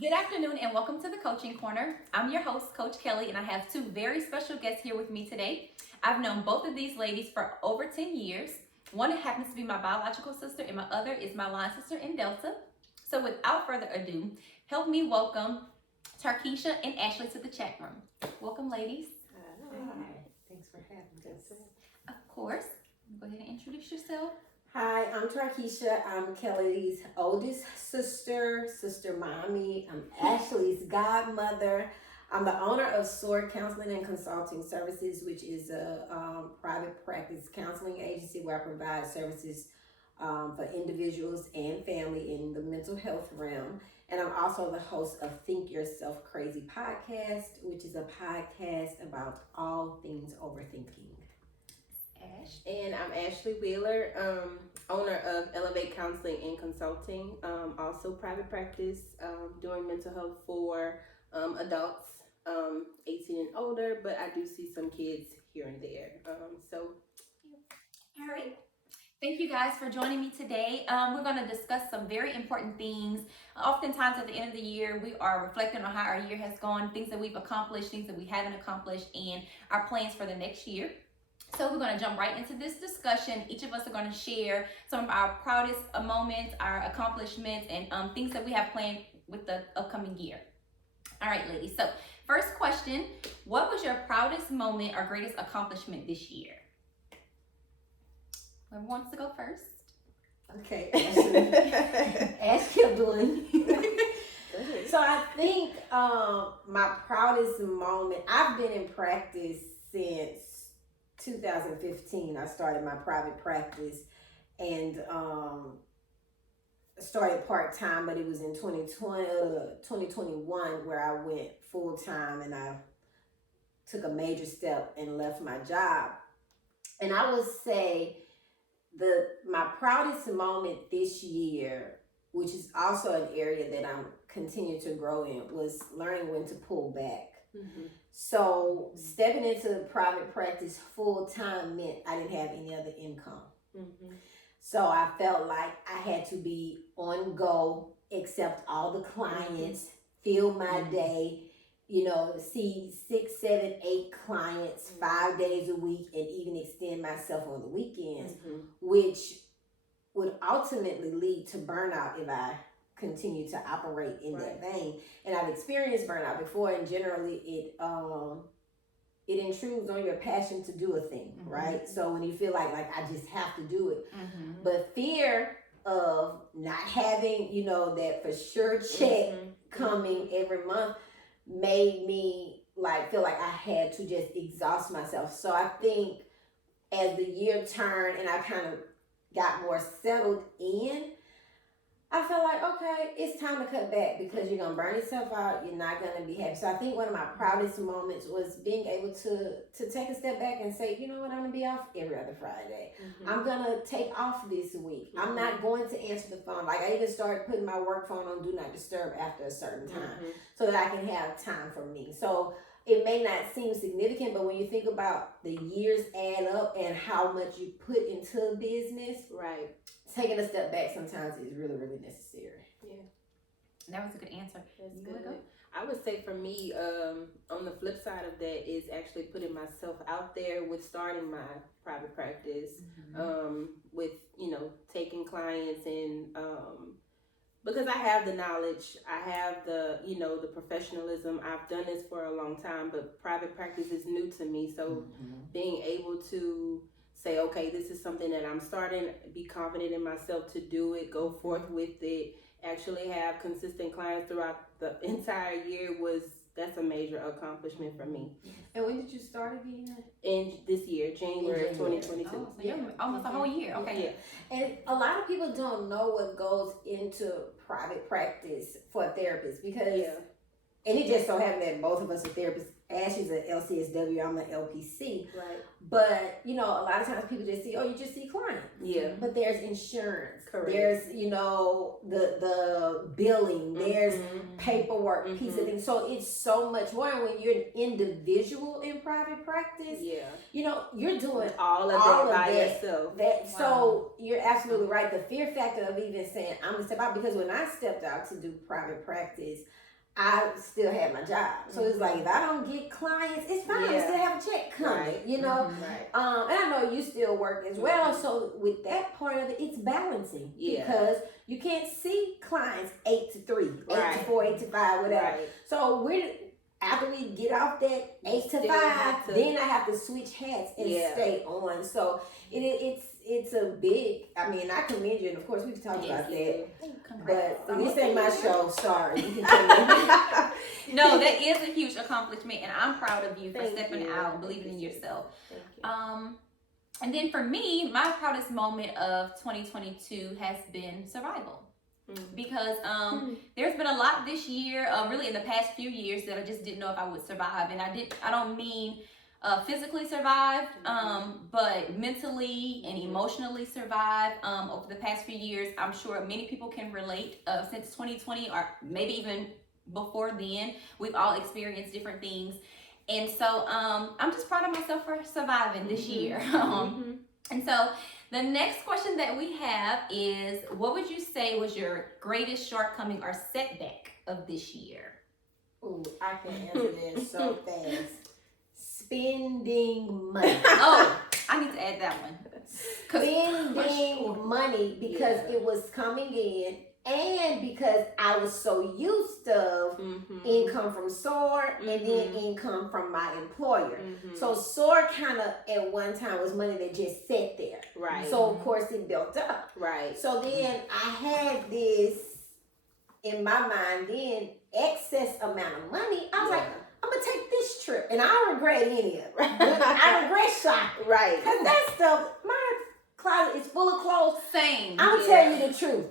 Good afternoon and welcome to the Coaching Corner. I'm your host, Coach Kelly, and I have two very special guests here with me today. I've known both of these ladies for over 10 years. One happens to be my biological sister, and my other is my line sister in Delta. So without further ado, help me welcome Tarkeisha and Ashley to the chat room. Welcome, ladies. Hi. Thanks for having us. Of course. Go ahead and introduce yourself. Hi, I'm Tarkeisha. I'm Kelly's oldest sister, sister mommy. I'm Ashley's godmother. I'm the owner of Sword Counseling and Consulting Services, which is a private practice counseling agency where I provide services for individuals and family in the mental health realm. And I'm also the host of Think Yourself Crazy podcast, which is a podcast about all things overthinking. Ash. And I'm Ashley Wheeler, owner of Elevate Counseling and Consulting, also private practice, doing mental health for adults 18 and older, but I do see some kids here and there. All right. Thank you guys for joining me today. We're going to discuss some very important things. Oftentimes at the end of the year, we are reflecting on how our year has gone, things that we've accomplished, things that we haven't accomplished, and our plans for the next year. So we're going to jump right into this discussion. Each of us are going to share some of our proudest moments, our accomplishments, and things that we have planned with the upcoming year. All right, ladies. So first question, what was your proudest moment or greatest accomplishment this year? Whoever wants to go first? Okay, Ashley. Ash kept doing. So I think my proudest moment, I've been in practice since 2015. I started my private practice and started part-time, but it was in 2021 where I went full-time and I took a major step and left my job. And I would say my proudest moment this year, which is also an area that I'm continuing to grow in, was learning when to pull back. Mm-hmm. So stepping into private practice full time meant I didn't have any other income. Mm-hmm. So I felt like I had to be on go, accept all the clients, fill my day, see 6, 7, 8 clients 5 days a week, and even extend myself on the weekends, which would ultimately lead to burnout if I continue to operate in that vein. And I've experienced burnout before, and generally it intrudes on your passion to do a thing, right? So when you feel like I just have to do it, but fear of not having that for sure check coming every month made me feel like I had to just exhaust myself. So I think as the year turned and I kind of got more settled in, I felt like, okay, it's time to cut back because you're going to burn yourself out. You're not going to be happy. So I think one of my proudest moments was being able to take a step back and say, you know what, I'm going to be off every other Friday. I'm going to take off this week. I'm not going to answer the phone. I even started putting my work phone on Do Not Disturb after a certain time so that I can have time for me. So it may not seem significant, but when you think about the years add up and how much you put into a business, right, taking a step back sometimes is really, really necessary. Yeah. That was a good answer. That's good. I would say for me, on the flip side of that is actually putting myself out there with starting my private practice, with, taking clients and, because I have the knowledge, I have the, the professionalism. I've done this for a long time, but private practice is new to me. So being able to say, okay, this is something that I'm starting, be confident in myself to do it, go forth with it, actually have consistent clients throughout the entire year that's a major accomplishment for me. And when did you start again? In this year, January of 2022. Oh, so you're almost a whole year. Okay. Yeah. And a lot of people don't know what goes into private practice for a therapist because and it just so happened that both of us are therapists. Ashley's an LCSW, I'm an LPC. Right. But, you know, a lot of times people just see, oh, you just see clients. Yeah. But there's insurance. Correct. There's, you know, the billing. There's paperwork, piece of things. So it's so much more. And when you're an individual in private practice, you know, you're doing all of that by yourself. So you're absolutely right. The fear factor of even saying, I'm going to step out, because when I stepped out to do private practice, I still had my job. So it's like, if I don't get clients, it's fine. I still have a check coming, you know? Right. And I know you still work as well. So with that part of it, it's balancing. Because you can't see clients 8 to 3, 8 to 4, 8 to 5, whatever. Right. So after we get off that 8 to 5, then I have to switch hats and stay on. So it's a big, I mean, I commend you, and of course we've talked about that. But this ain't my show, sorry. You can tell me. No, that is a huge accomplishment, and I'm proud of you for stepping out and believing in yourself. Thank you. And then for me, my proudest moment of 2022 has been survival. Because there's been a lot this year, really in the past few years, that I just didn't know if I would survive. And I don't mean physically survive, but mentally and emotionally survive over the past few years. I'm sure many people can relate. Since 2020, or maybe even before then, we've all experienced different things. And so I'm just proud of myself for surviving this year. And so the next question that we have is, what would you say was your greatest shortcoming or setback of this year? Ooh, I can answer this so fast. Spending money. Oh, I need to add that one. Spending money because it was coming in, and because I was so used to income from SOAR and then income from my employer. So SOAR kind of at one time was money that just sat there. Right. So of course it built up. Right. So then I had this in my mind, then excess amount of money. I was like, I'm gonna take this trip, and I don't regret any of it. I regret shopping, right? Because that stuff, my closet is full of clothes. Same. I'm gonna tell you the truth.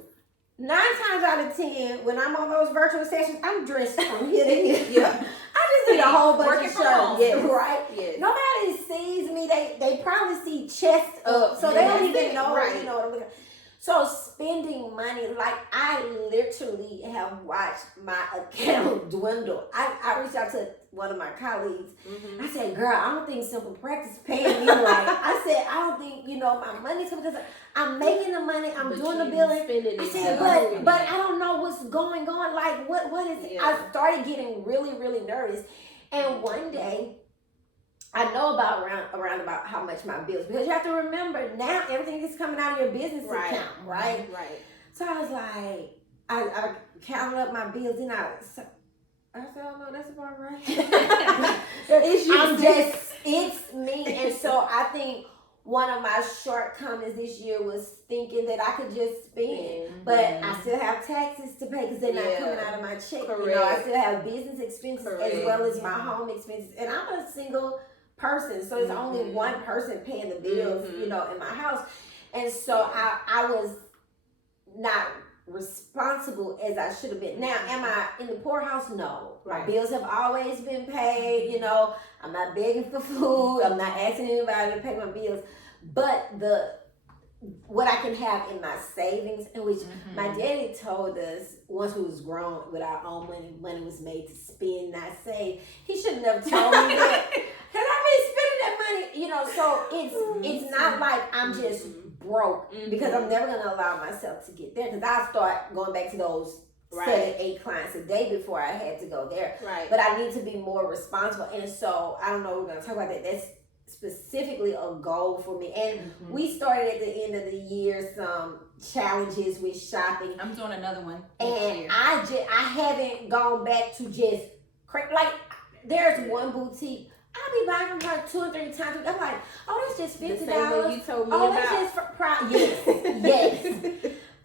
9 times out of 10, when I'm on those virtual sessions, I'm dressed from here to here. I just need a whole bunch of shirts. Right? Yes. Nobody sees me. They probably see chest up, so they don't even know. You know what I'm looking at. So spending money, like I literally have watched my account dwindle. I reached out to one of my colleagues. I said, girl, I don't think Simple Practice paying me right. I said, I don't think, my money's coming, because I'm making the money, I'm doing the billing. I said, but I don't know what's going on. Like, what is it? I started getting really, really nervous. And one day, I know about around about how much my bills, because you have to remember now everything is coming out of your business account, right? Right. So I was like, I counted up my bills, and I said, oh no, that's about right. It's me. And so I think one of my shortcomings this year was thinking that I could just spend, but I still have taxes to pay because they're not coming out of my check. Correct. I still have business expenses as well as my home expenses, and I'm a single person, so it's only one person paying the bills, in my house. And so I was not responsible as I should have been. Now, am I in the poorhouse? No. My bills have always been paid. I'm not begging for food. I'm not asking anybody to pay my bills. But what I can have in my savings, in which my daddy told us once we was grown with our own money was made to spend, not save. He should have never told me that. Because I've been spending that money, so it's not like I'm just broke, because I'm never going to allow myself to get there, because I start going back to those 7-8 clients a day before I had to go there. Right. But I need to be more responsible. And so, I don't know, we're going to talk about that. That's specifically a goal for me. And we started at the end of the year some challenges with shopping. I'm doing another one. And I haven't gone back to just, like, there's one boutique I'll be buying from her 2 or 3 times. I'm like, oh, that's just $50. The same way you told me that's just for yes.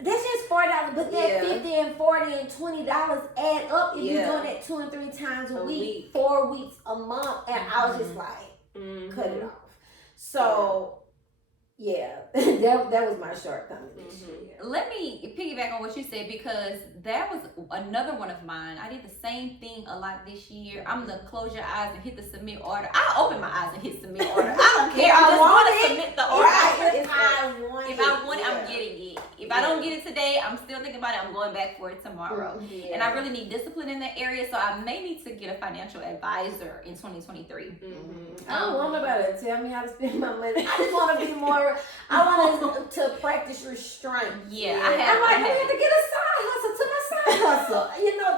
That's just $40. But that $50 and $40 and $20 add up if you're doing it 2 and 3 times a week, 4 weeks, a month. And I was just like, cut it off. So yeah, that was my shortcoming this year. Let me piggyback on what you said, because that was another one of mine. I did the same thing a lot this year. I'm the close your eyes and hit the submit order. I open my eyes and hit submit order. I don't care. I just want to submit the order. If I want it, I'm getting it. If I don't get it today, I'm still thinking about it. I'm going back for it tomorrow. Yeah. And I really need discipline in that area, so I may need to get a financial advisor in 2023. I don't want nobody to tell me how to spend my money. I just want to be more. I want to practice restraint. Yeah, I'm like, I have to get a side hustle to my side hustle,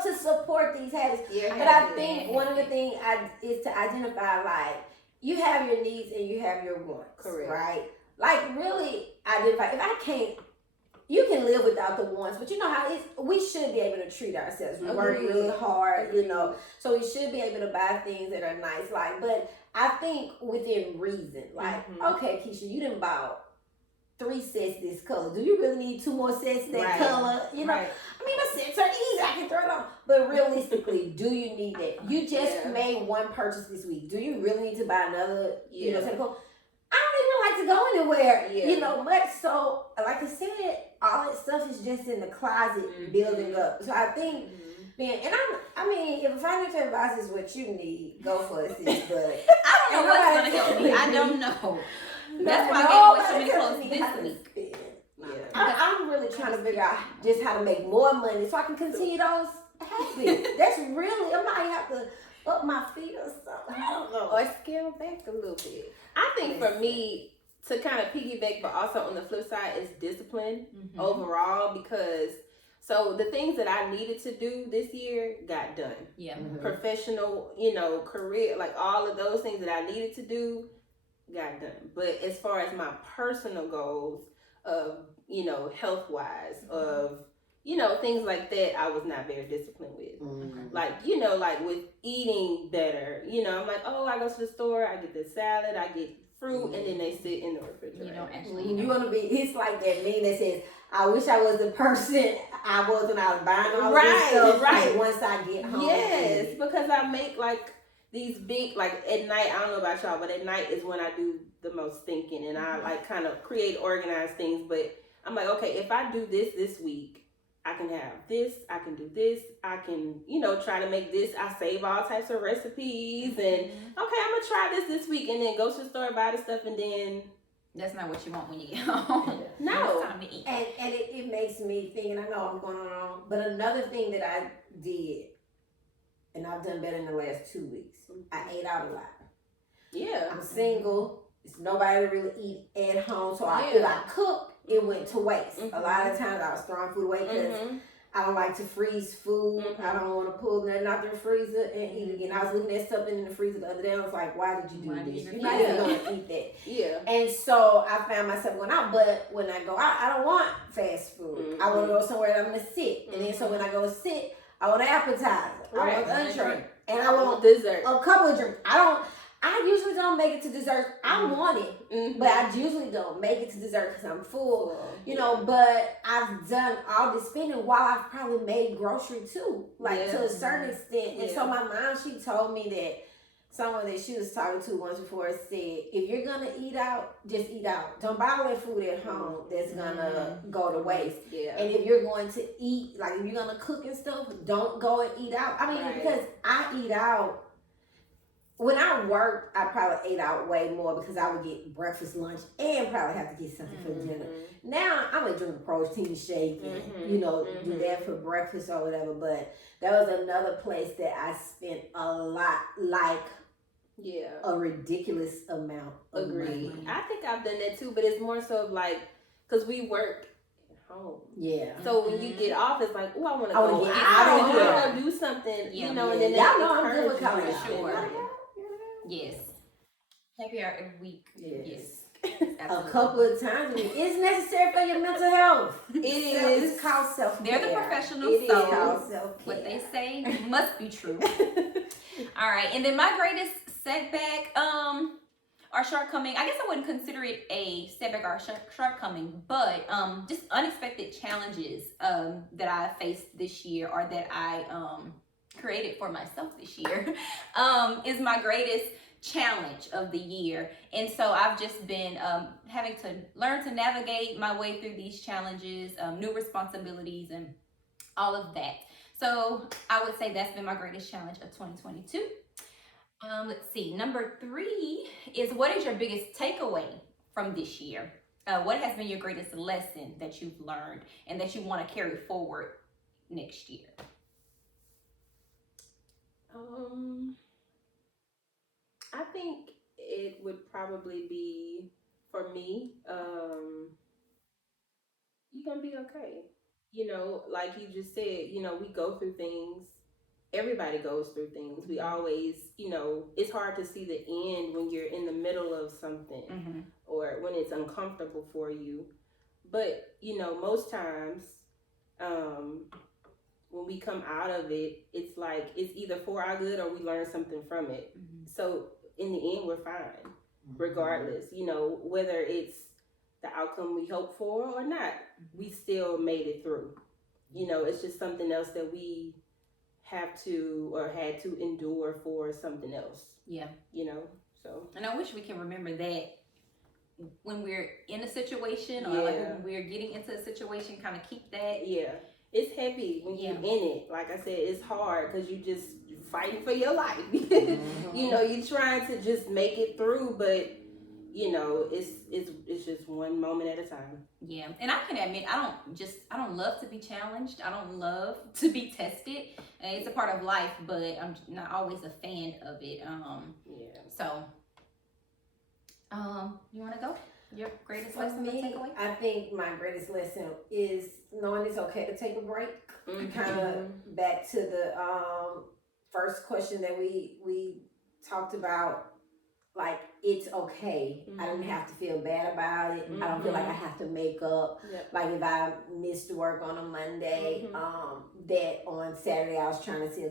to support these habits. Yeah, but I think one of the things is to identify, like, you have your needs and you have your wants. Correct. Right? Like, really identify. If I can't, you can live without the wants, but you know how we should be able to treat ourselves. We work really hard, so we should be able to buy things that are nice. Like, but I think within reason. Like, okay, Keisha, you didn't buy 3 sets this color. Do you really need 2 more sets that color? I mean, the sets are easy. I can throw it on. But realistically, do you need that? You just made one purchase this week. Do you really need to buy another, set of clothes? I don't even like to go anywhere, much. So, like I said, all that stuff is just in the closet building up. So I think if financial advice is what you need, go for it, sis. But I don't know what's going to help me. I don't know. That's why I gave away so many clothes this week. I'm really trying to figure out just how to make more money so I can continue those habits. That's really, I might have to up my feet or something. I don't know. Or scale back a little bit. I think for me, to kind of piggyback, but also on the flip side, is discipline overall, because so the things that I needed to do this year got done. Yeah. Professional, career, like all of those things that I needed to do got done. But as far as my personal goals of, health-wise, of, things like that, I was not very disciplined with. Like, like with eating better, I'm like, oh, I go to the store, I get the salad, I get fruit, and then they sit in the refrigerator. You don't actually. You want to be, it's like that meme that says, I wish I was the person I was when I was buying all this stuff. Right. Once I get home. Yes, because I make like these big, like at night, I don't know about y'all, but at night is when I do the most thinking, and I like kind of create organized things. But I'm like, okay, if I do this week, I can have this, I can do this, I can, try to make this. I save all types of recipes, and okay, I'm gonna try this week, and then go to the store, buy the stuff, and then that's not what you want when you get home. No. It's time to eat. And it makes me think, and I know I'm going on, but another thing that I did, and I've done better in the last 2 weeks, I ate out a lot. Yeah. I'm single. It's nobody to really eat at home, so if I cook, it went to waste. A lot of times I was throwing food away because I don't like to freeze food. I don't want to pull nothing out the freezer and eat again. I was looking at something in the freezer the other day. I was like, why did you do this? You're not even going to eat that. Yeah. And so I found myself going out. But when I go out, I don't want fast food. I want to go somewhere that I'm going to sit. And then so when I go to sit, I want an appetizer. I want an entree. And I want dessert. A couple of drinks. I usually don't make it to dessert. I want it, but I usually don't make it to dessert because I'm full, but I've done all this spending while I've probably made grocery too, to a certain extent. And so my mom, she told me that someone that she was talking to once before said, if you're going to eat out, just eat out. Don't buy all that food at home that's going to go to waste. Yeah. And if you're going to eat, like if you're going to cook and stuff, don't go and eat out. I mean, because I eat out. When I worked, I probably ate out way more because I would get breakfast, lunch, and probably have to get something for dinner. Now, I might drink a protein shake and, do that for breakfast or whatever. But that was another place that I spent a lot, a ridiculous amount of money. I think I've done that too, but it's more so of like, because we work home. Yeah. So when you get off, it's like, oh, I want to go get out of here. I want to do something, and then y'all know I'm good with college. Yes. Happy hour every week. Yes. A couple of times. It's necessary for your mental health. It is. It's called self-care. They're the professionals, so what they say must be true. All right. And then my greatest setback, or shortcoming, I guess I wouldn't consider it a setback or shortcoming, but just unexpected challenges that I faced this year, or that I created for myself this year, is my greatest challenge of the year. And so I've just been having to learn to navigate my way through these challenges, new responsibilities, and all of that. So I would say that's been my greatest challenge of 2022. Let's see. Number 3 is, what is your biggest takeaway from this year? What has been your greatest lesson that you've learned and that you want to carry forward next year? I think it would probably be, for me, you're gonna be okay. You know, like you just said, you know, we go through things. Everybody goes through things. We always, you know, it's hard to see the end when you're in the middle of something or when it's uncomfortable for you. But, you know, most times, when we come out of it, it's like it's either for our good or we learn something from it. So in the end, we're fine, regardless. You know, whether it's the outcome we hope for or not, we still made it through. You know, it's just something else that we have to or had to endure for something else. Yeah. You know, so. And I wish we can remember that when we're in a situation or like when we're getting into a situation, kind of keep that. Yeah. It's heavy when you're in it. Like I said, it's hard because you're fighting for your life. You know, you're trying to just make it through, but you know, it's just one moment at a time. Yeah, and I can admit I don't love to be challenged. I don't love to be tested. It's a part of life, but I'm not always a fan of it. So, you want to go? Your greatest lesson to take away? I think my greatest lesson is knowing it's okay to take a break. Kind of back to the first question that we talked about. Like, it's okay. I don't have to feel bad about it. I don't feel like I have to make up. Like, if I missed work on a Monday, that on Saturday I was trying to see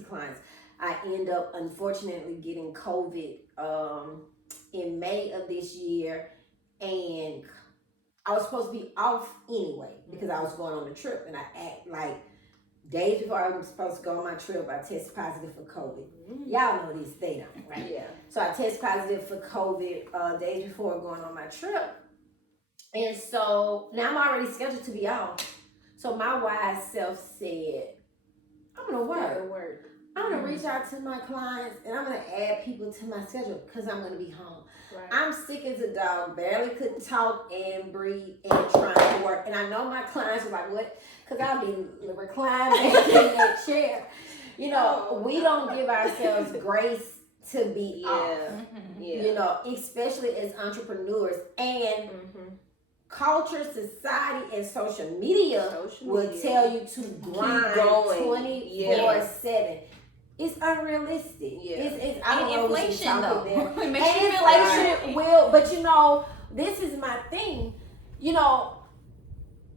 clients. I end up, unfortunately, getting COVID in May of this year. And I was supposed to be off anyway because I was going on a trip. And I act like days before I was supposed to go on my trip, I tested positive for COVID. Y'all know this, they don't, right? Yeah. So I tested positive for COVID days before going on my trip. And so now I'm already scheduled to be off. So my wise self said, I'm going to work. I'm going to reach out to my clients and I'm going to add people to my schedule because I'm going to be home. Right. I'm sick as a dog, barely couldn't talk and breathe and trying to work. And I know my clients are like, what? Because I'll be reclining in that chair. You know, we don't give ourselves grace to be off. You know, especially as entrepreneurs. And culture, society, and social media will tell you to grind 24/7. It's unrealistic. It's I don't know inflation though. And inflation will, but you know, this is my thing. You know,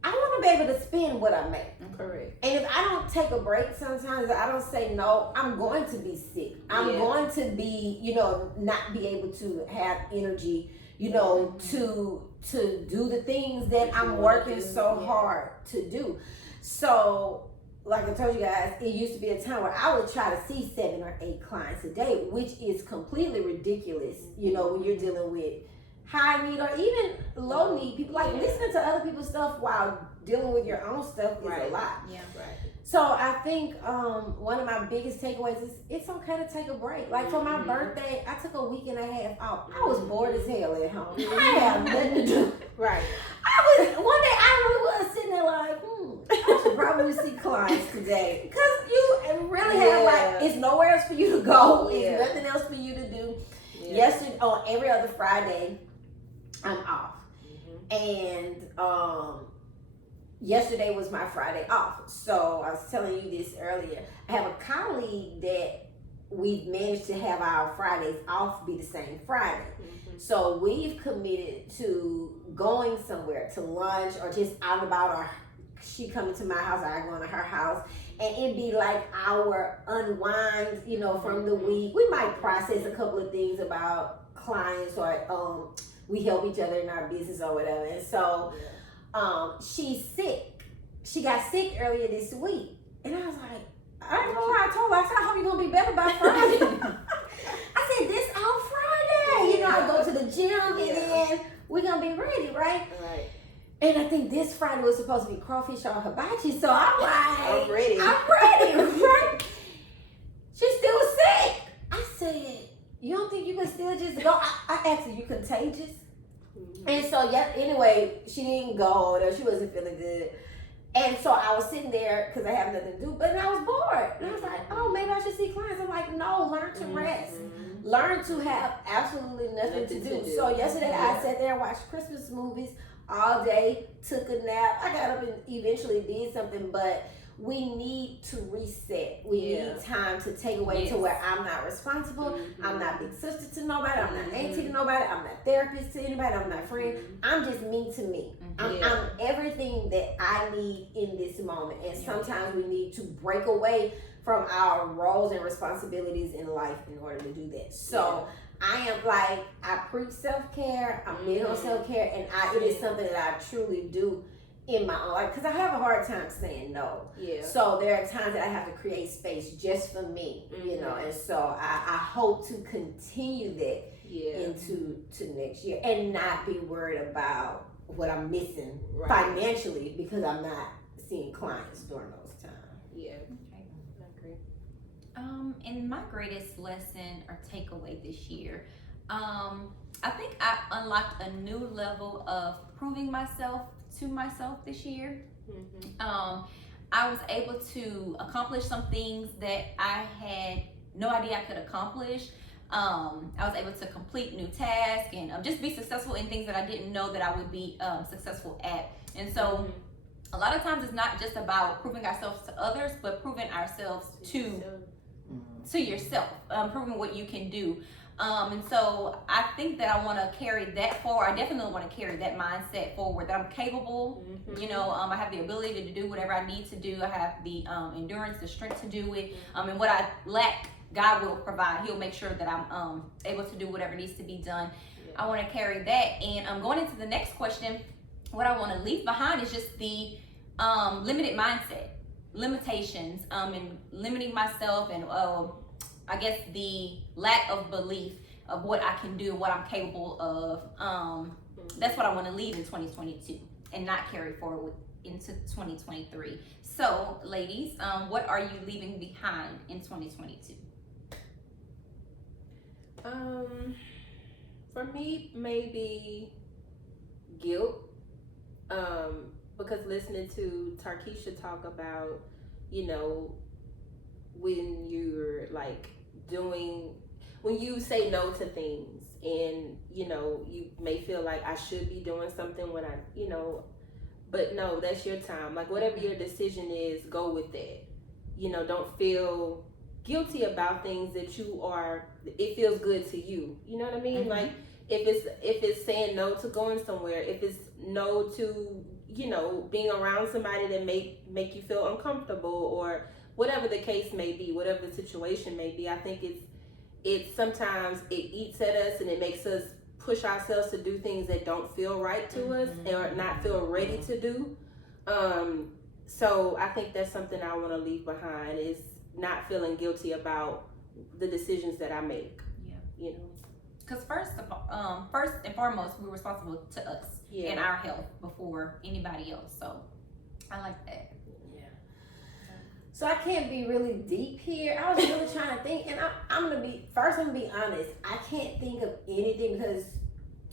I want to be able to spend what I make. Correct. And if I don't take a break sometimes, I don't say no, I'm going to be sick. I'm going to be, you know, not be able to have energy, you know, to do the things that I'm working so hard to do. So, like I told you guys, it used to be a time where I would try to see 7 or 8 clients a day, which is completely ridiculous, you know, when you're dealing with high need or even low need people. Like listening to other people's stuff while dealing with your own stuff is a lot. Yeah, right. So I think one of my biggest takeaways is it's okay to take a break. Like for my birthday, I took a week and a half off. I was bored as hell at home. I had nothing to do. Right. One day I really was sitting there like, I should probably see clients today. Because you really have like, it's nowhere else for you to go. It's nothing else for you to do. Yesterday, on every other Friday, I'm off. And yesterday was my Friday off. So I was telling you this earlier. I have a colleague that we've managed to have our Fridays off be the same Friday. So we've committed to going somewhere to lunch or just out and about, or she coming to my house or I going to her house, and it'd be like our unwind, you know, from the week. We might process a couple of things about clients or we help each other in our business or whatever. And so she's sick. She got sick earlier this week. And I was like, I don't know why I told her. I said, I hope you're going to be better by Friday. I said, this off And I think this Friday was supposed to be crawfish or hibachi. So I'm like, I'm ready. right? She's still sick. I said, you don't think you can still just go? I asked her, you contagious? Mhm. And so, yeah, anyway, she didn't go, or she wasn't feeling good. And so I was sitting there because I have nothing to do, but I was bored. And I was like, oh, maybe I should see clients. I'm like, no, learn to rest. Mhm. Learn to have absolutely nothing to do. So yesterday I sat there and watched Christmas movies all day, took a nap. I got up and eventually did something, but we need to reset. We need time to take away to where I'm not responsible. I'm not big sister to nobody. I'm not auntie to nobody. I'm not therapist to anybody. I'm not friend. I'm just me to me. I'm everything that I need in this moment. And sometimes we need to break away from our roles and responsibilities in life in order to do that. So I am like, I preach self-care. I'm big on self-care, and it is something that I truly do in my own life, because I have a hard time saying no. So there are times that I have to create space just for me, you know, and so I hope to continue that into next year and not be worried about what I'm missing financially because I'm not seeing clients during those times. And my greatest lesson or takeaway this year, I think I unlocked a new level of proving myself to myself this year. I was able to accomplish some things that I had no idea I could accomplish. I was able to complete new tasks and just be successful in things that I didn't know that I would be successful at. And so a lot of times it's not just about proving ourselves to others, but proving ourselves to yourself, proving what you can do. And so I think that I want to carry that forward. I definitely want to carry that mindset forward, that I'm capable, you know, I have the ability to do whatever I need to do. I have the endurance, the strength to do it. And what I lack, God will provide. He'll make sure that I'm able to do whatever needs to be done. I want to carry that. And going into the next question, what I want to leave behind is just the limited mindset, limitations, and limiting myself, and I guess the lack of belief of what I can do, what I'm capable of. That's what I want to leave in 2022 and not carry forward into 2023. So, ladies, what are you leaving behind in 2022? For me, maybe guilt. Because listening to Tarkeisha talk about, you know, when you're like when you say no to things and, you know, you may feel like I should be doing something when I, you know, but no, that's your time. Like whatever your decision is, go with that. You know, don't feel guilty about things that it feels good to you. You know what I mean? Like if it's saying no to going somewhere, if it's no to, you know, being around somebody that make you feel uncomfortable, or whatever the case may be, whatever the situation may be, I think it's sometimes it eats at us and it makes us push ourselves to do things that don't feel right to us or not feel ready to do. So I think that's something I want to leave behind, is not feeling guilty about the decisions that I make. You know, because first and foremost, we're responsible to us and our health before anybody else. So I like that. So I can't be really deep here. I was really trying to think, and I'm gonna be honest. I can't think of anything because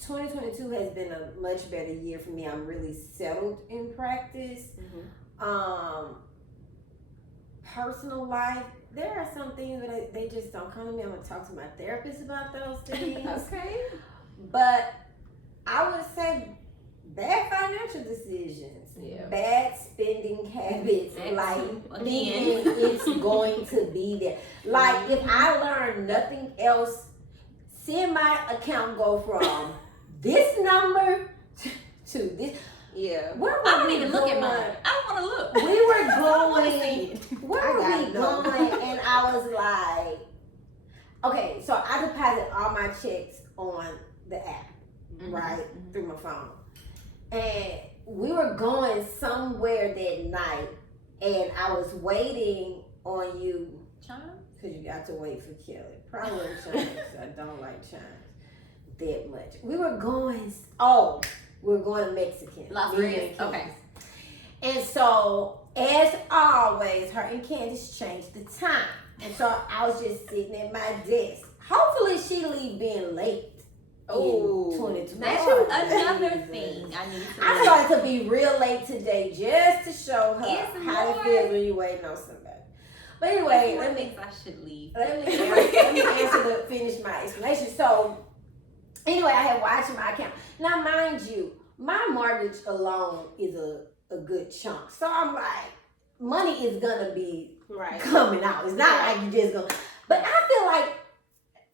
2022 has been a much better year for me. I'm really settled in practice. Personal life, there are some things that they just don't come to me. I'm gonna talk to my therapist about those things. Okay. But I would say bad financial decisions, bad spending habits, like thinking it's going to be there. Like if I learn nothing else, seeing my account go from this number to this. Yeah. I don't even look at mine. I don't want to look. We were going. Where were we going? And I was like, okay, so I deposit all my checks on the app, right, through my phone. And we were going somewhere that night, and I was waiting on you. Chime? Because you got to wait for Kelly. Probably chimes. I don't like chimes that much. We were going, We're going to Mexican. Las Me and Vegas. Candace. Okay. And so, as always, her and Candace changed the time. And so I was just sitting at my desk. Hopefully she leave being late. Oh, 2020. That's another thing I need to I know. started to be real late today just to show her It's how more. it feels when you waiting on somebody. But anyway, One let me things I should leave. finish my explanation. So anyway, I had watched my account. Now, mind you, my mortgage alone is a good chunk. So I'm like, money is gonna be right. coming out. It's not like you just gonna. But I feel like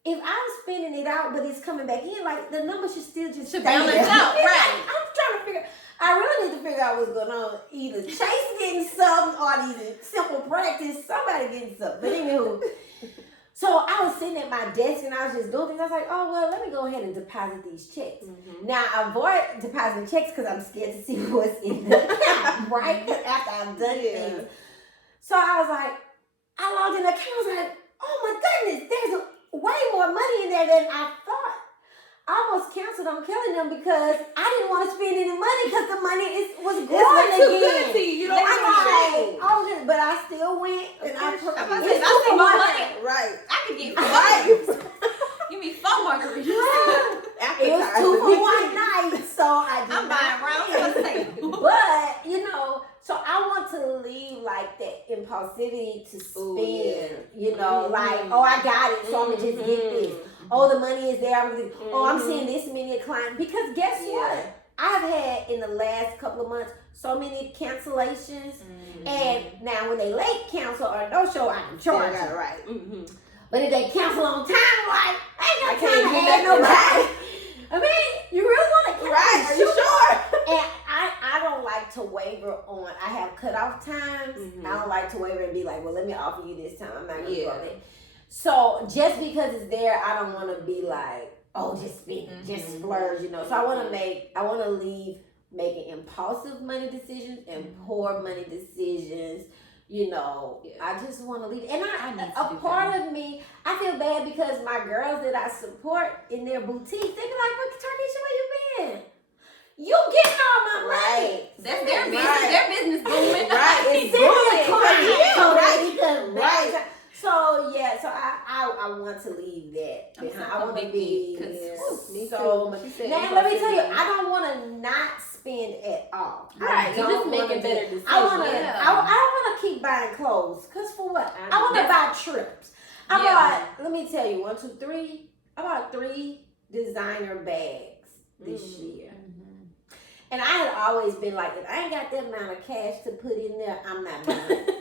if I'm spending it out, but it's coming back in, like the number should still just Should stay balance there. out, right. I'm trying to figure. I really need to figure out what's going on. Either Chase getting something or either simple practice, somebody getting something. But anywho, so I was sitting at my desk and I was just doing things. I was like, oh, well, let me go ahead and deposit these checks. Mm-hmm. Now, I avoid depositing checks because I'm scared to see what's in the account, right? After I've done things. So I was like, I logged in the account. I was like, oh my goodness, there's way more money in there than I thought. I almost canceled on killing them because I didn't want to spend any money because the money was growing It's too again. good to you. You don't I'm want like, oh, but I still went and I Of course. I'm about to it's say, I see more 2 money. Right. I could get Right. Give me 4 margaritas. It was 2 for 1 night, so I did I'm buying rounds not for the pay. table. But so I want to leave like that impulsivity to spend. Ooh, yeah. Like, oh, I got it, so I'm gonna just get this. Oh, the money is there. I'm seeing this many clients. Because guess what? I've had in the last couple of months so many cancellations. And now when they late cancel or no show, I can charge Yeah, them. right. Mm-hmm. But if they cancel on time, I'm like, I ain't got I time can't to get add that nobody. I mean, you really want to cancel? Right. Are you sure? And I don't like to waver on. I have cutoff times. Mhm. I don't like to waver and be like, well, let me offer you this time. I'm not gonna Yeah. go there. So just because it's there, I don't want to be like, oh, just spend, just splurge, So I want to leave making impulsive money decisions and poor money decisions. I just want to leave. And I need to a do part better. of me, I feel bad because my girls that I support in their boutiques, they be like, "But Tarnisha, where you been? You getting all my money?" That's their business. Right. Their business booming. Right. It's Send me the booming. client so that he can Right. back. So yeah, so I want to leave that I'm behind. so I want to convicted, be 'cause, Me so too. much. She said Now let me tell you, impulsivity. I don't want to not spend at all. Right. I You don't just wanna making do- better decisions. I want to. Yeah. I don't want to keep buying clothes. Cause for what? I want to That's- buy trips. I Yeah. bought. Let me tell you, 1, 2, 3. I bought 3 designer bags this year. And I had always been like, if I ain't got that amount of cash to put in there, I'm not buying it.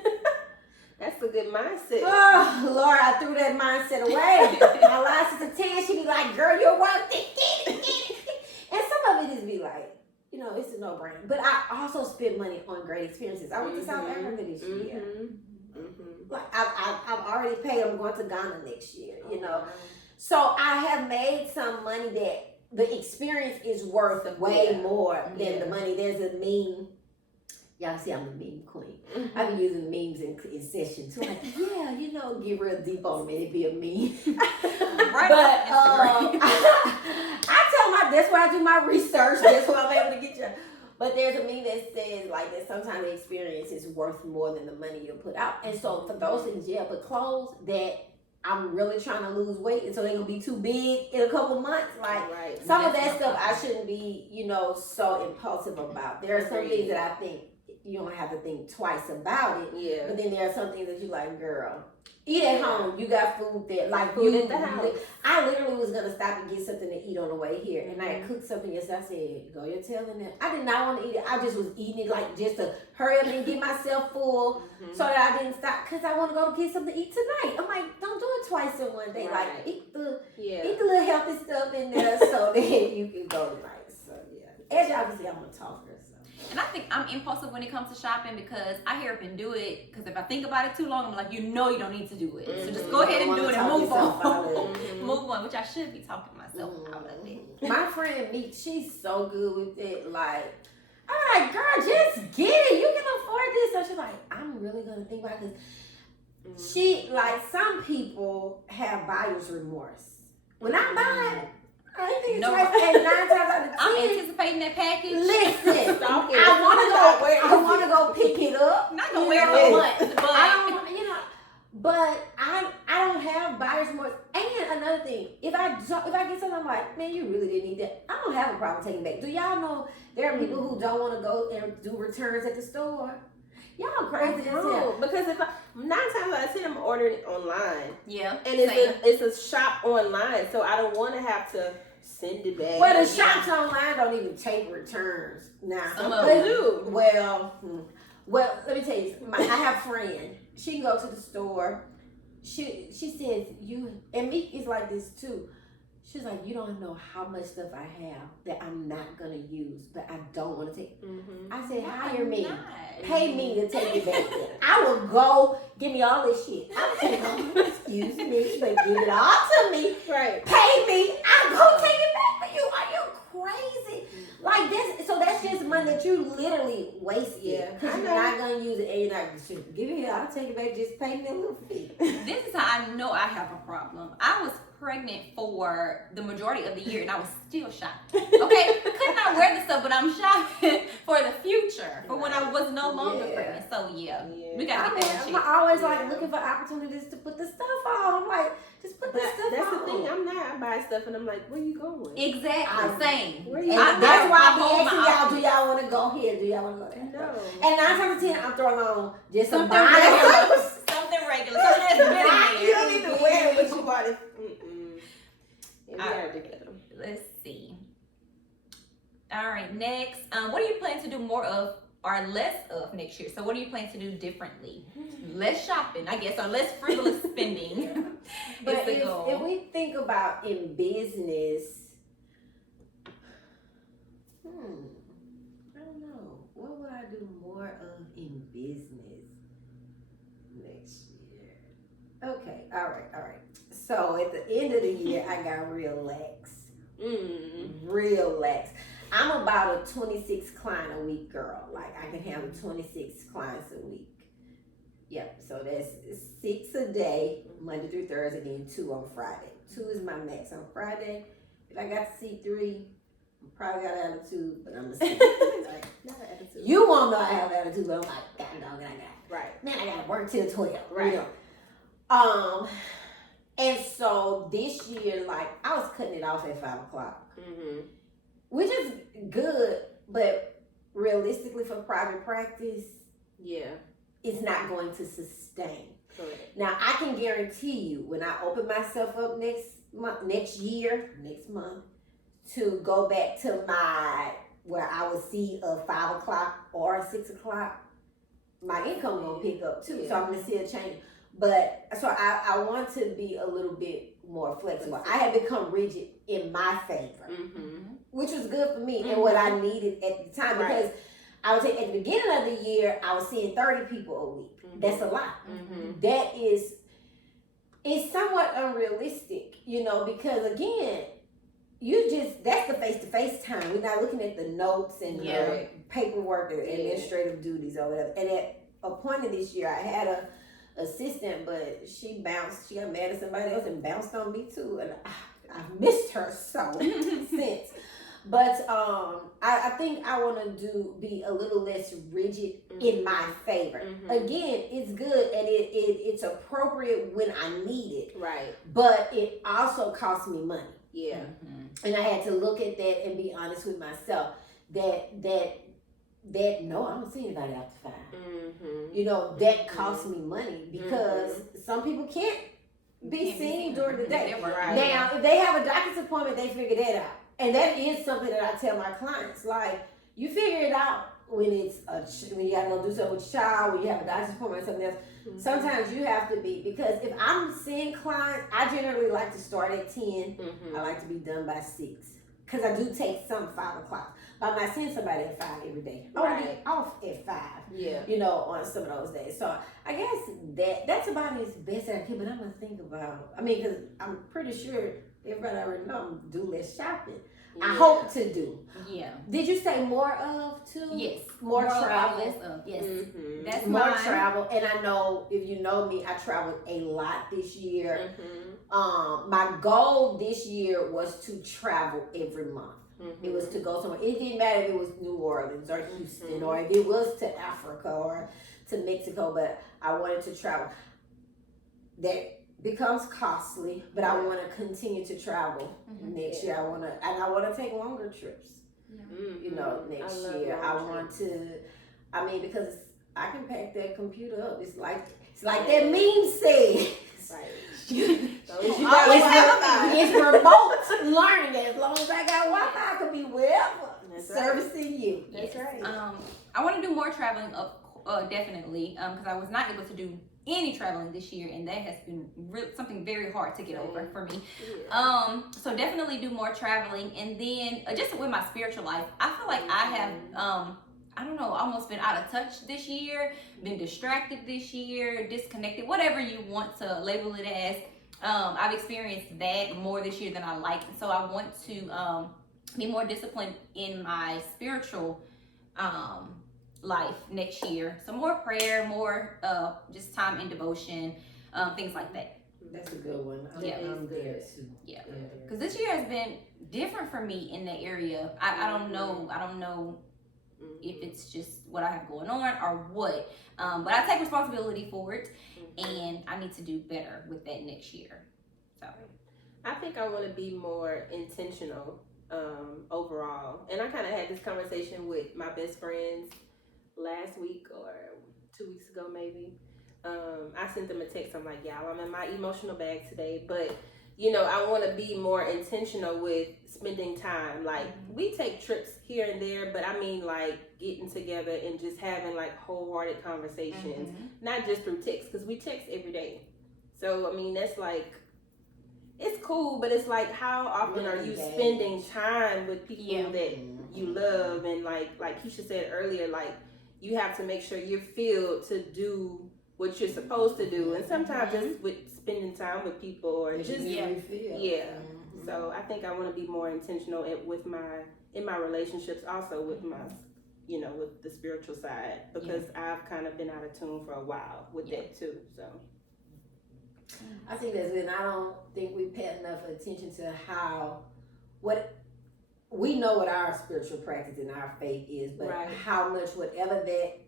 That's a good mindset. Oh, Lord, I threw that mindset away. My license is 10, she be like, girl, you're worth it. Get it. And some of it is be like, it's a no-brainer. But I also spent money on great experiences. I went to South Africa this year. Like, I've already paid. I'm going to Ghana next year, So I have made some money that the experience is worth way more than the money. There's a meme. Y'all see I'm a meme queen. I've been using memes in session too. Like, get real deep on them and it be a meme. Right. But I tell that's where I do my research. That's where I'm able to get you. But there's a meme that says like that sometimes the experience is worth more than the money you put out. And so for those things, but clothes that I'm really trying to lose weight, and so they're gonna be too big in a couple months. Like some of that stuff, I shouldn't be, so impulsive about. There are some things that I think you don't have to think twice about it. Yeah. But then there are some things that you like, girl, eat at home. You got food there, like Food at the house. I literally was gonna stop and get something to eat on the way here, and I had cooked something yesterday. I said, "Go, you're telling it." I did not want to eat it. I just was eating it like just to hurry up and get myself full, so that I didn't stop because I want to go get something to eat tonight. I'm like, don't do it twice in one day. Right. Like eat the little healthy stuff in there so that you can go tonight. So yeah, as y'all can see, I'm a talker. So. And I think I'm impulsive when it comes to shopping because I hear up and do it. Because if I think about it too long, I'm like, you don't need to do it. So just go ahead and do it and move on. Move on, which I should be talking myself out of it. My friend Meek, she's so good with it. Like, I'm like, girl, just get it. You can afford this. So she's like, I'm really gonna think about it because she, like, some people have buyer's remorse. When I buy, I think No. it's right. And 9 times out of 10, I'm anticipating that package. listen, Stalking. I want to go pick it up. Not gonna You wear it know? for months, but I don't, but I don't have buyer's remorse. And another thing, if I get something, I'm like, man, you really didn't need that. I don't have a problem taking it back. Do y'all know there are people who don't want to go and do returns at the store? Y'all crazy as hell. No, because if 9 times out of 10 I'm ordering it online, yeah. and same. it's a shop online, so I don't want to have to send it back. Well, the shops online don't even take returns now. Some of They them do. Well, let me tell you, I have a friend. She can go to the store. She says you and me is like this too. She's like, you don't know how much stuff I have that I'm not gonna use, but I don't want to take. I said, hire me, pay me to take it back. I will go. Give me all this shit. I'm saying, excuse me, but give it all to me. Right. Pay me. I'll go take it back for you. Are you crazy? Like this, so that's just money that you literally wasted. Yeah, Because you're not gonna use it and you're not gonna give it here. I'll take it back. Just pay me a little fee. This is how I know I have a problem. I was pregnant for the majority of the year and I was still shopping. Okay, could not wear the stuff, but I'm shopping for the future, for when I was no longer pregnant. So yeah, we gotta get that I'm shit. always like looking for opportunities to put the stuff on. I'm like, just put the stuff on. That's the thing. I buy stuff and I'm like, where you going? Exactly, same. Where you And going? that's why I hold be my asking y'all, options. do y'all want to go here? Do y'all want to go there? No. And 9 times out of 10, I'm throwing on just some Something body regular. clothes. Something regular. Something that's been in You there. don't even wear what you bought it. Yeah, we All gotta right. do that. Let's see. All right, next. What do you plan to do more of or less of next year? So what do you plan to do differently? Less shopping, I guess, or less frivolous spending. But is the goal. if we think about in business, I don't know. What would I do more of in business next year? Okay, all right. So at the end of the year, I got real lax. Real lax. I'm about a 26 client a week girl. Like I can handle 26 clients a week. Yep, so that's 6 a day, Monday through Thursday, then 2 on Friday. 2 is my max on Friday. If I got to see 3, I probably got attitude, but I'm a C. Right. Not an attitude. You won't know I have attitude, but I'm like, God dog, and I got it. Right. Man, I gotta work till 12. Right. You know? And so this year, like, I was cutting it off at 5 o'clock. Which is good, but realistically for private practice, Yeah. it's not going to sustain. Correct. Now I can guarantee you when I open myself up next month, to go back to where I would see a 5 o'clock or 6 o'clock, my income gonna pick up too. So I'm gonna see a change. But so I want to be a little bit more flexible. I have become rigid in my favor, which was good for me and what I needed at the time because I would say at the beginning of the year I was seeing 30 people a week. That's a lot. That is, it's somewhat unrealistic, because again, that's the face-to-face time. We're not looking at the notes and the paperwork and administrative duties or whatever. And at a point in this year, I had a assistant, but she got mad at somebody else and bounced on me too. And I've missed her so since. But I think I want to be a little less rigid in my favor. Again, it's good and it's appropriate when I need it. Right. But it also costs me money. Yeah. And I had to look at that and be honest with myself that no, I don't see anybody after 5. That costs me money because some people can't be seen during the day. Right. Now, if they have a doctor's appointment, they figure that out. And that is something that I tell my clients. Like, you figure it out when when you gotta go do something with your child, when you have a doctor's appointment or something else. Sometimes you have to be, because if I'm seeing clients, I generally like to start at 10. I like to be done by 6. Because I do take some 5 o'clock. But I'm not seeing somebody at 5 every day. I want to be off at 5. Yeah. On some of those days. So I guess that's about as best I can. But I'm going to think about, because I'm pretty sure everybody already know I'm do less shopping. I hope to do. Yeah. Did you say more of too? Yes. More of, travel. less of. Yes. Mm-hmm. That's More mine. travel. And I know if you know me, I traveled a lot this year. My goal this year was to travel every month. It was to go somewhere. It didn't matter if it was New Orleans or Houston or if it was to Africa or to Mexico, but I wanted to travel. That becomes costly, but I want to continue to travel next year. I want to take longer trips. You know, next year I want to. I mean, because I can pack that computer up. It's like that meme said. It's remote learning. As long as I got Wi-Fi, I can be wherever servicing you. That's right. I want to do more traveling, definitely, because I was not able to do any traveling this year, and that has been something very hard to get over for me. So definitely do more traveling, and then just with my spiritual life, I feel like I have I don't know, almost been out of touch this year, been distracted this year, disconnected, whatever you want to label it as. I've experienced that more this year than I like, so I want to be more disciplined in my spiritual life next year. So more prayer, more just time in devotion, things like that. That's a good one. I'm there too. Yeah, because this year has been different for me in that area. I don't know if it's just what I have going on or what, but I take responsibility for it, and I need to do better with that next year. So I think I want to be more intentional overall, and I kind of had this conversation with my best friends last week or 2 weeks ago maybe. I sent them a text. I'm like, y'all, I'm in my emotional bag today, but you know, I want to be more intentional with spending time. Like, we take trips here and there, but I mean, like, getting together and just having, like, wholehearted conversations. Not just through text, because we text every day. So, I mean, that's, like, it's cool, but it's, like, how often are you spending time with people that you love? And, like Keisha said earlier, like, you have to make sure you're filled to do what you're supposed to do. And sometimes it's with spending time with people or just So I think I want to be more intentional in my relationships, also with my, you know, with the spiritual side, because I've kind of been out of tune for a while with that too. So I think that's good. I don't think we pay enough attention to what we know what our spiritual practice and our faith is, but how much whatever that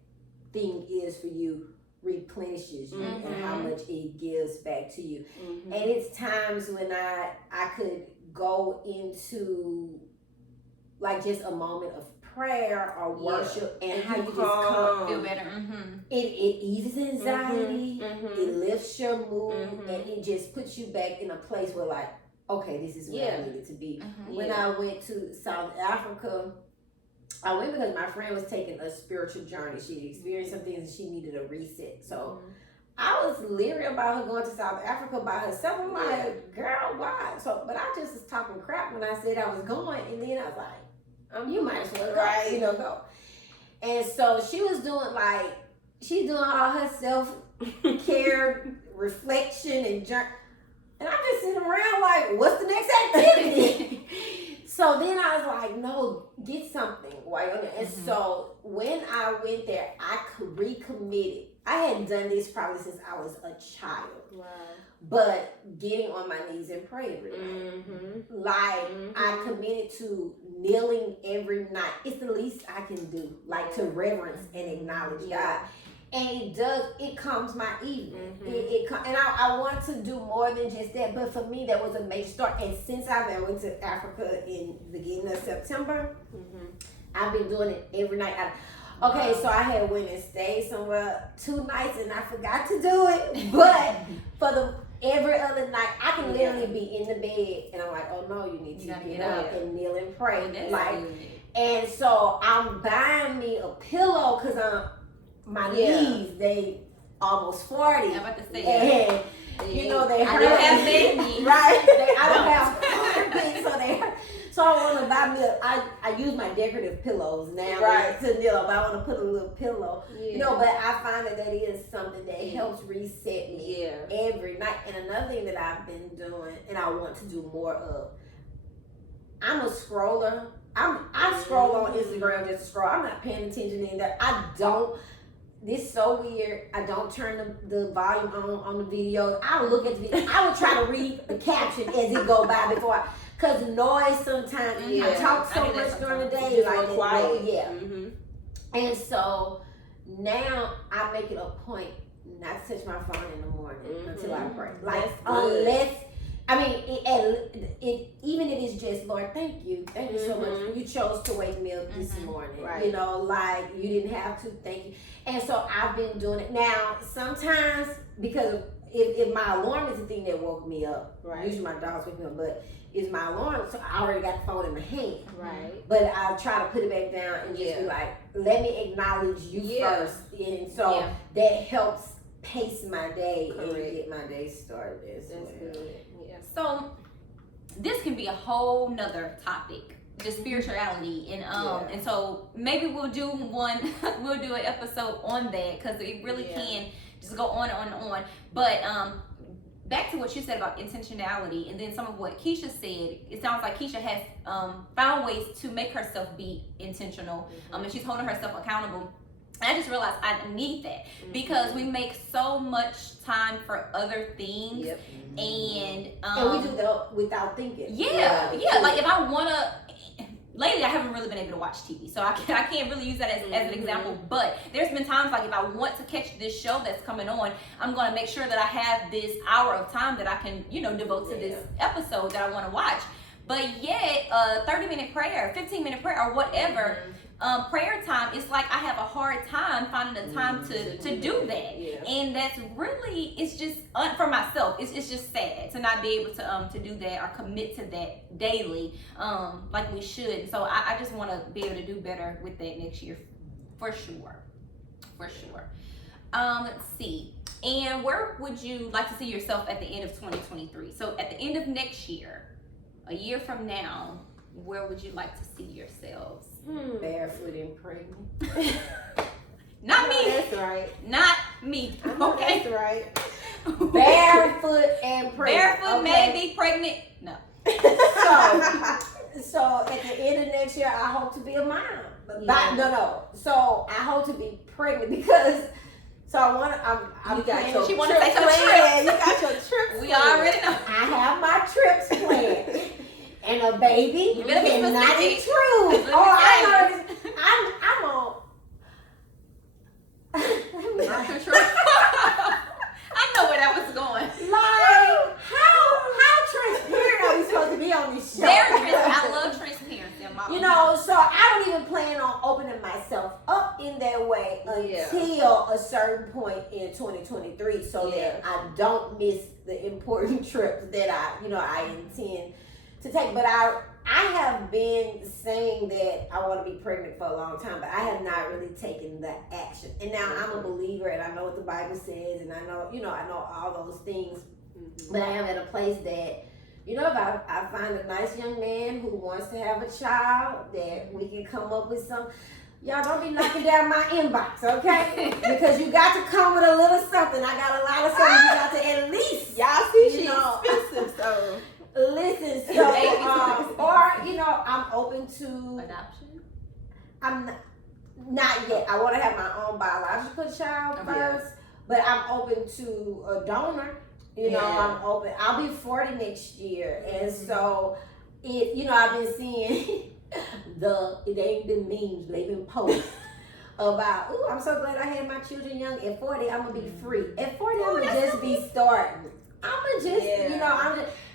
thing is for you replenishes you and how much it gives back to you. And it's times when I could go into like just a moment of prayer or worship and how you just come feel better. It eases anxiety, it lifts your mood, and it just puts you back in a place where like, okay, this is where I needed to be. When I went to South Africa, I went because my friend was taking a spiritual journey. She experienced some things and she needed a reset. So I was leery about her going to South Africa by herself. I'm like, girl, why? So, but I just was talking crap when I said I was going, and then I was like, you might as well go, you know, go. And so she was doing she's doing all her self-care, reflection, and journey. And I'm just sitting around like, what's the next activity? So then I was like, no, get something while you're there. And so when I went there, I recommitted. I hadn't done this probably since I was a child. Wow. But getting on my knees and praying every night. I committed to kneeling every night. It's the least I can do. Like to reverence and acknowledge God. And it calms my evening. And I want to do more than just that. But for me, that was a major start. And since I went to Africa in the beginning of September, I've been doing it every night. Okay, so I had went and stayed somewhere 2 nights and I forgot to do it. But for every other night, I can literally be in the bed and I'm like, oh no, you need to get up and kneel and pray. And so I'm buying me a pillow because my knees, they almost 40. I'm about to say and you know they hurt. I don't have babies. Right? I don't have armpits, so they hurt. So I want to buy me I use my decorative pillows now to kneel, but I want to put a little pillow. You know, but I find that is something that helps reset me every night. And another thing that I've been doing, and I want to do more of, I'm a scroller. I scroll on Instagram just to scroll. I'm not paying attention in there. I don't. This is so weird. I don't turn the volume on the video. I look at the video. I would try to read the caption as it go by before cause noise sometimes. I talk so much during the day, like quiet. Yeah. Mm-hmm. And so now I make it a point not to touch my phone in the morning until I pray. Like unless. I mean, it even if it's just, Lord, thank you so much. You chose to wake me up this morning. Right. You know, like you didn't have to. Thank you. And so I've been doing it now. Sometimes because if my alarm is the thing that woke me up, usually my dogs wake me up, but it's my alarm, so I already got the phone in my hand. Right. But I try to put it back down and just be like, let me acknowledge you first, and so that helps pace my day and get my day started. That's good. So this can be a whole nother topic, just spirituality, and so maybe we'll do an episode on that because it really can just go on and on. But back to what you said about intentionality, and then some of what Keisha said, it sounds like Keisha has found ways to make herself be intentional, and she's holding herself accountable. I just realized I need that because we make so much time for other things, and we do that without thinking. Yeah. Like if I wanna, lately I haven't really been able to watch TV, so I can't really use that as an example. But there's been times like if I want to catch this show that's coming on, I'm gonna make sure that I have this hour of time that I can devote to this episode that I want to watch. But yet, 30-minute prayer, 15-minute prayer, or whatever. Prayer time, it's like I have a hard time finding the time to do that, and that's really, it's just for myself, it's just sad to not be able to do that or commit to that daily like we should. So I just want to be able to do better with that next year, for sure. Let's see, and where would you like to see yourself at the end of 2023? So at the end of next year, a year from now, where would you like to see yourselves? Barefoot and pregnant. Not me. That's right. Not me. Okay. That's right. Barefoot and pregnant. Barefoot, maybe pregnant. No. So at the end of next year, I hope to be a mom. No. So I hope to be pregnant because. So I want to. She want to take a trip. You got your trips. We already know. I have my trips planned. And a baby cannot intrude. I'm on. Birth control. I know where that was going. Like how transparent are we supposed to be on this show? Very transparent. I love transparency. So I don't even plan on opening myself up in that way until a certain point in 2023, so that I don't miss the important trips that I intend to take. But I have been saying that I want to be pregnant for a long time, but I have not really taken the action. And now I'm a believer, and I know what the Bible says, and I know all those things. But I am at a place that, if I find a nice young man who wants to have a child, that we can come up with some. Y'all don't be knocking down my inbox, okay? Because you got to come with a little something. I got a lot of something. You got to at least. Y'all see she's expensive, so. Listen, I'm open to adoption. I'm not yet. I want to have my own biological child first, but I'm open to a donor. I'm open. I'll be 40 next year, and so I've been seeing they've been memes, they've been posts about. Ooh, I'm so glad I had my children young. At 40, I'm gonna be free. At 40, I'm gonna just be starting.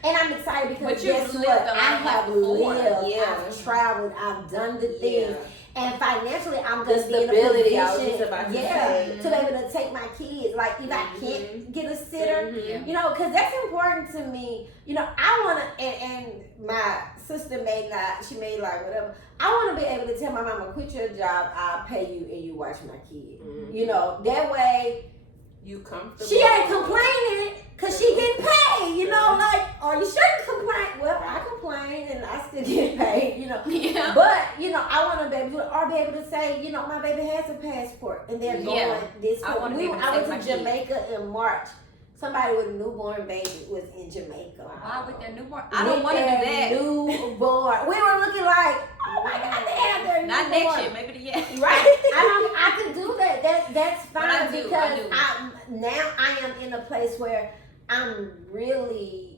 And I'm excited because guess what? I have lived, I've traveled, I've done the things. And financially, I'm going to be in a position, to be able to take my kids. Like, if I can't get a sitter, because that's important to me. I want to, and my sister may like, whatever. I want to be able to tell my mama, quit your job, I'll pay you, and you watch my kid. That way, you comfortable. She ain't complaining because she getting paid, or you shouldn't complain. Well, I complain and I still get paid, But, I want to be able to, or be able to say, my baby has a passport and they're going this way. I went to Jamaica in March. somebody with a newborn baby was in Jamaica. Why with their newborn? I don't want to do that. Newborn. We were looking like, oh my God, they have their Not newborn. next year, maybe the year. Right. I can do that. That's But fine I do. now I am in a place where I'm really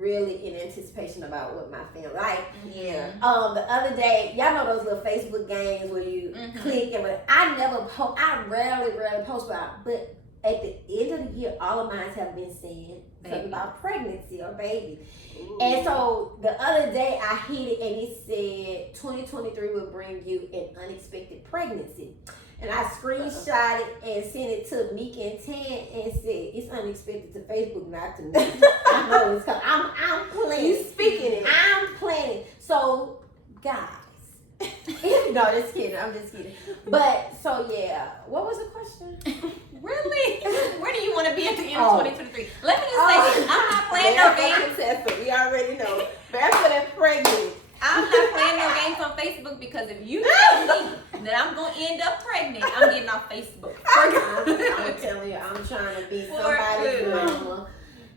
in anticipation about what my family like. Yeah. The other day, y'all know those little Facebook games where you click and whatever. I rarely post about, but at the end of the year, all of mine have been saying something about pregnancy or baby. Ooh. And so the other day I hit it and it said 2023 will bring you an unexpected pregnancy. And I screenshot it and sent it to Meek and Tan and said, it's unexpected to Facebook, not to me. I know it's coming. I'm planning. You speaking it. I'm planning. So, guys. No, just kidding. I'm just kidding. But, so yeah. What was the question? Really? Where do you want to be at the end of 2023? Let me just say this. I'm not playing no games. Contestant. We already know. Barefoot and pregnant. I'm not playing no games on Facebook because if you tell me that I'm going to end up pregnant, I'm getting off Facebook. I'm telling you, I'm trying to be somebody's good. mama,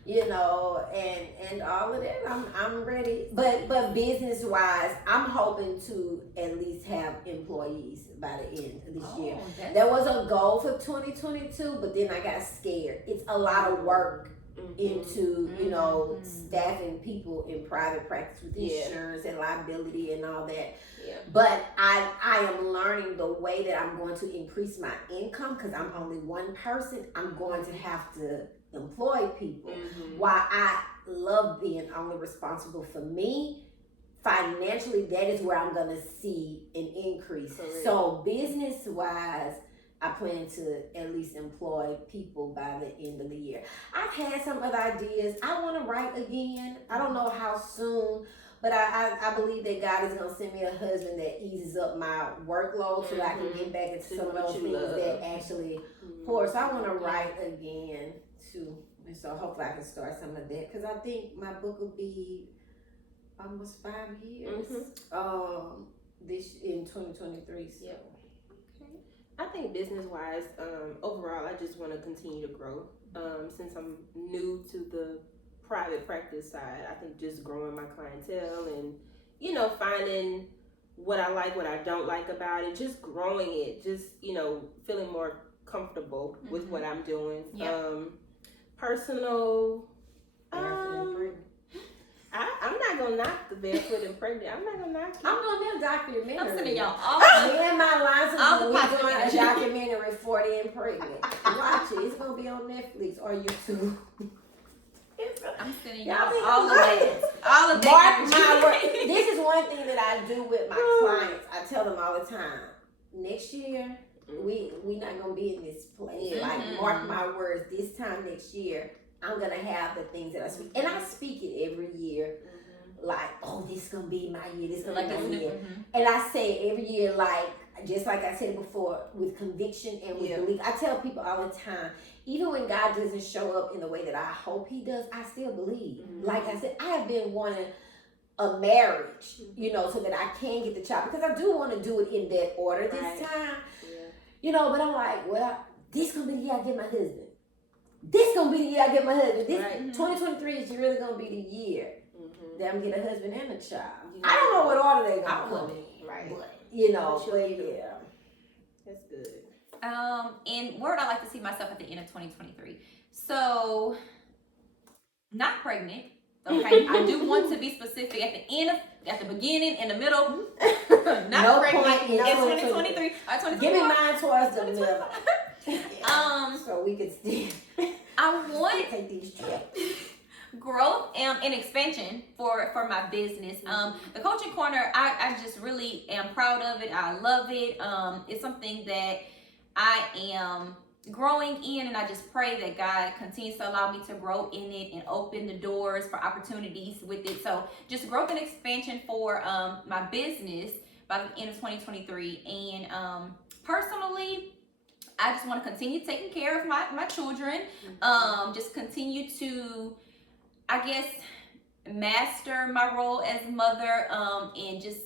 you know, and all of that. I'm ready. But business wise, I'm hoping to at least have employees by the end of this year. There was a goal for 2022, but then I got scared. It's a lot of work into, you know, staffing people in private practice with insurance and liability and all that. Yeah. But I am learning the way that I'm going to increase my income because I'm only one person. I'm going to have to employ people. While I love being only responsible for me, financially, that is where I'm going to see an increase. Correct. So business wise, I plan to at least employ people by the end of the year. I've had some other ideas. I want to write again. I don't know how soon, but I believe that God is going to send me a husband that eases up my workload so I can get back into some of those things that actually pour. So I want to write again too. And so hopefully I can start some of that because I think my book will be almost 5 years this in 2023. So. Yeah. I think business-wise, overall, I just want to continue to grow. Since I'm new to the private practice side, I think just growing my clientele and, you know, finding what I like, what I don't like about it, just growing it, just, you know, feeling more comfortable with what I'm doing. Yeah. Personal, I'm not gonna knock the barefoot and pregnant. I'm not gonna knock it. I'm doing that documentary. I'm sending y'all all Me and my lines all the we're doing a possibilities. documentary 40 and pregnant. Watch it. It's gonna be on Netflix or YouTube. I'm sending Y'all y'all think all I'm of lying? that. All of Mark that. my word. This is one thing that I do with my clients. I tell them all the time. Next year, we not gonna be in this place. Like mark my words. This time next year, I'm gonna have the things that I speak, and I speak it every year. Like, oh, this is gonna be my year. This is gonna be my year. And I say every year, like, just like I said before, with conviction and with belief. I tell people all the time, even when God doesn't show up in the way that I hope He does, I still believe. Like I said, I have been wanting a marriage, you know, so that I can get the child because I do want to do it in that order this time. You know, but I'm like, well, this gonna be the year I get my husband. This gonna be the year I get my husband. This 2023 is really gonna be the year that I'm get a husband and a child. I don't know what order they gonna come in, right? But, you know, but yeah, that's good. And where would I like to see myself at the end of 2023? So, not pregnant. Okay, I do want to be specific at the end of, at the beginning, in the middle. Not no pregnant. point in It's 2023. 2024. Give me mine towards the middle. So we can still. I want take these trips. growth and expansion for my business. The coaching corner, I just really am proud of it. I love it. It's something that I am growing in, and I just pray that God continues to allow me to grow in it and open the doors for opportunities with it. So just growth and expansion for my business by the end of 2023. And personally, I just want to continue taking care of my children. Just continue to, I guess, master my role as mother, and just,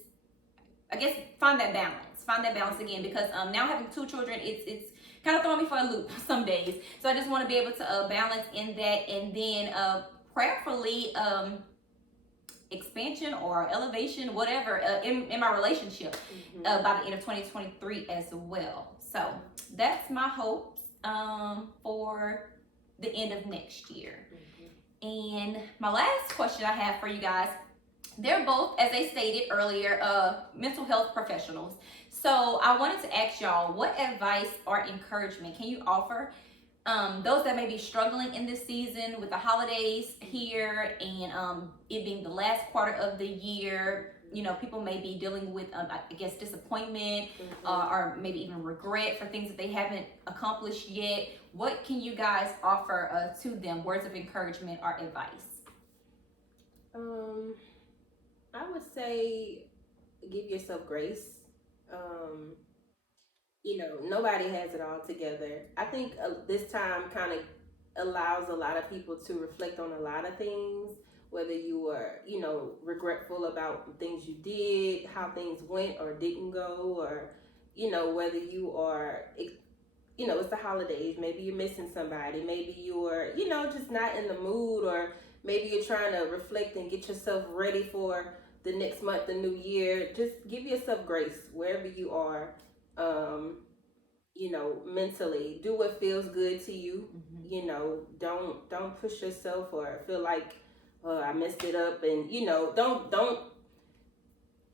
I guess, find that balance again, because now having two children, it's kind of throwing me for a loop some days. So I just want to be able to balance in that, and then prayerfully expansion or elevation, whatever, in my relationship by the end of 2023 as well. So that's my hopes for the end of next year. And my last question I have for you guys, they're both, as I stated earlier, mental health professionals. So I wanted to ask y'all, what advice or encouragement can you offer those that may be struggling in this season with the holidays here, and it being the last quarter of the year? You know, people may be dealing with, I guess, disappointment or maybe even regret for things that they haven't accomplished yet. What can you guys offer to them, words of encouragement or advice? I would say give yourself grace. You know, nobody has it all together. I think this time kind of allows a lot of people to reflect on a lot of things, whether you are, you know, regretful about things you did, how things went or didn't go, or, you know, whether you are, you know, it's the holidays, maybe you're missing somebody, maybe you're, you know, just not in the mood, or maybe you're trying to reflect and get yourself ready for the next month, the new year. Just give yourself grace wherever you are. You know, mentally, do what feels good to you. You know, don't push yourself or feel like, oh, I messed it up, and you know, don't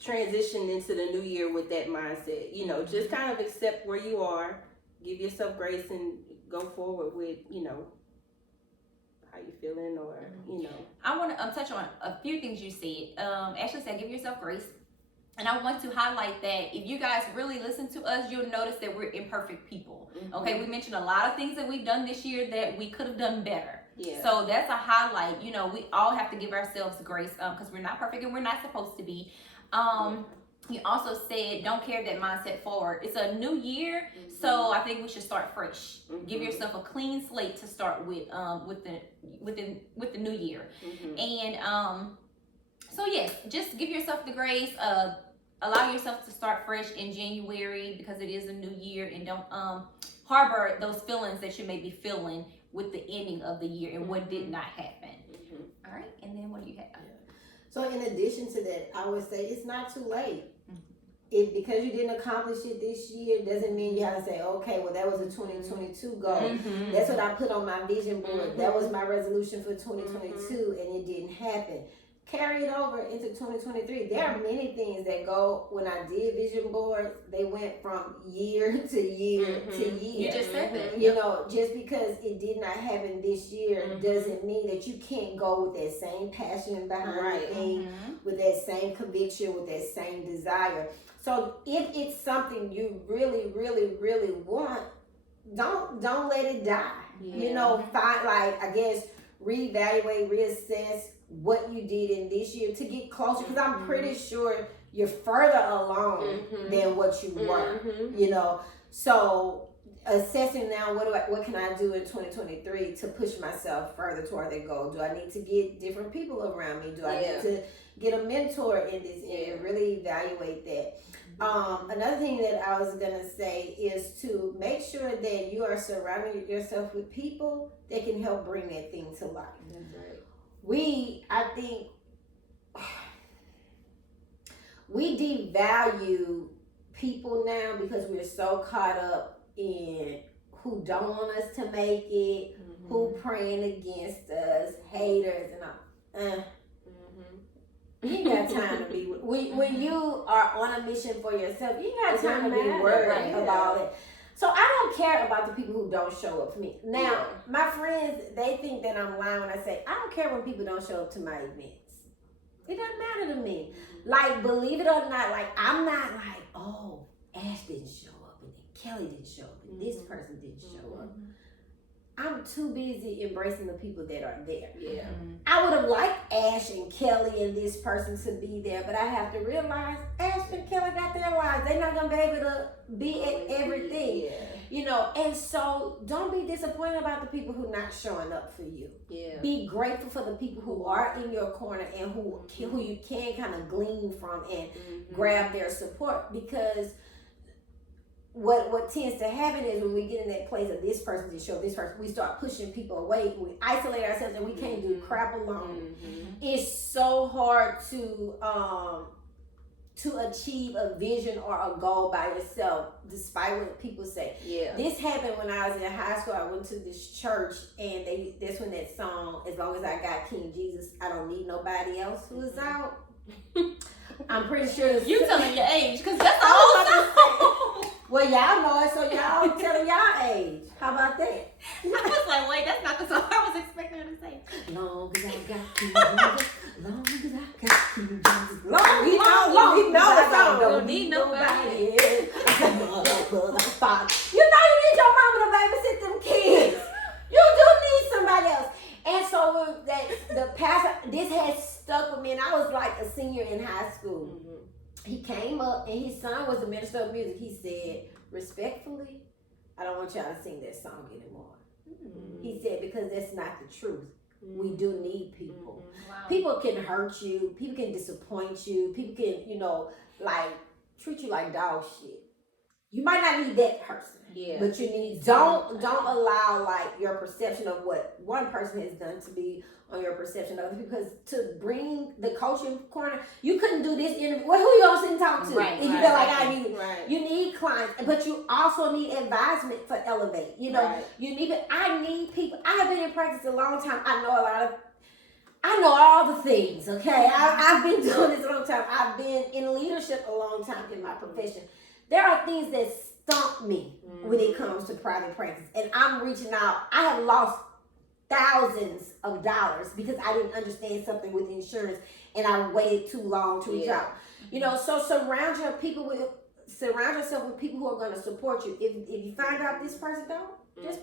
transition into the new year with that mindset. You know, just kind of accept where you are, give yourself grace, and go forward with, you know, how you feeling, or you know. I want to touch on a few things you said. Ashley said, give yourself grace. And I want to highlight that if you guys really listen to us, you'll notice that we're imperfect people. Okay, we mentioned a lot of things that we've done this year that we could have done better. Yeah. So that's a highlight. You know, we all have to give ourselves grace because we're not perfect and we're not supposed to be. He also said, don't carry that mindset forward. It's a new year, so I think we should start fresh. Give yourself a clean slate to start with the new year. And so yes, just give yourself the grace. Allow yourself to start fresh in January because it is a new year, and don't harbor those feelings that you may be feeling with the ending of the year and what did not happen. All right, and then what do you have? So in addition to that, I would say it's not too late. If because you didn't accomplish it this year doesn't mean you have to say, okay, well, that was a 2022 goal. That's what I put on my vision board. That was my resolution for 2022, and it didn't happen. Carry it over into 2023. There are many things that go, when I did vision boards, they went from year to year to year. You just said that. You know, just because it did not happen this year doesn't mean that you can't go with that same passion behind the thing, with that same conviction, with that same desire. So if it's something you really, really, really want, don't let it die. You know, reevaluate, reassess what you did in this year to get closer, because I'm pretty sure you're further along than what you were. You know, so assessing now, what can I do in 2023 to push myself further toward that goal? Do I need to get different people around me? Do I need to get a mentor in this area? Really evaluate that. Another thing that I was gonna say is to make sure that you are surrounding yourself with people that can help bring that thing to life. That's right. I think we devalue people now because we're so caught up in who don't want us to make it, who praying against us, haters, and all. You ain't got time to be when you are on a mission for yourself. You ain't got time to be worried about it. So I don't care about the people who don't show up for me. Now, my friends, they think that I'm lying when I say I don't care when people don't show up to my events. It doesn't matter to me. Like, believe it or not, like, I'm not like, oh, Ash didn't show up, and then Kelly didn't show up, and this person didn't show up. I'm too busy embracing the people that are there. Yeah. I would have liked Ash and Kelly and this person to be there, but I have to realize Ash and Kelly got their lives. They're not gonna be able to be at everything. You know, and so don't be disappointed about the people who not showing up for you. Be grateful for the people who are in your corner and who you can kind of glean from and grab their support, because what tends to happen is when we get in that place of this person to show this person, we start pushing people away. We isolate ourselves and we can't do crap alone. It's so hard to achieve a vision or a goal by yourself, despite what people say. Yeah. This happened when I was in high school. I went to this church, and that's when that song, "As Long as I Got King Jesus, I Don't Need Nobody Else," was out. I'm pretty sure You telling your age, because that's the whole song. Well, y'all know it, so y'all telling y'all age. How about that? I was like, wait, that's not the song I was expecting her to say. Long as I got King Jesus, long as I got King Jesus, long, we know the song. Don't need nobody. You know you need your mama to babysit them kids. You do need somebody else. And so the pastor, this has stuck with me, and I was like a senior in high school. He came up, and his son was a minister of music. He said, respectfully, I don't want y'all to sing that song anymore. He said, because that's not the truth. We do need people. Wow. People can hurt you. People can disappoint you. People can, like treat you like dog shit. You might not need that person. Yeah. But you need, don't allow like your perception of what one person has done to be on your perception of others, because to bring the coaching corner, you couldn't do this interview. Well, who you gonna sit and talk to? Right, If you feel like I need it. Right. You need clients, but you also need advisement for Elevate. Right. You need it. I need people. I have been in practice a long time. I know all the things, okay? I've been doing this a long time. I've been in leadership a long time in my profession. There are things that stump me when it comes to private practice, and I'm reaching out. I have lost thousands of dollars because I didn't understand something with insurance, and I waited too long to reach out. So surround yourself with people who are going to support you. If you find out this person don't, just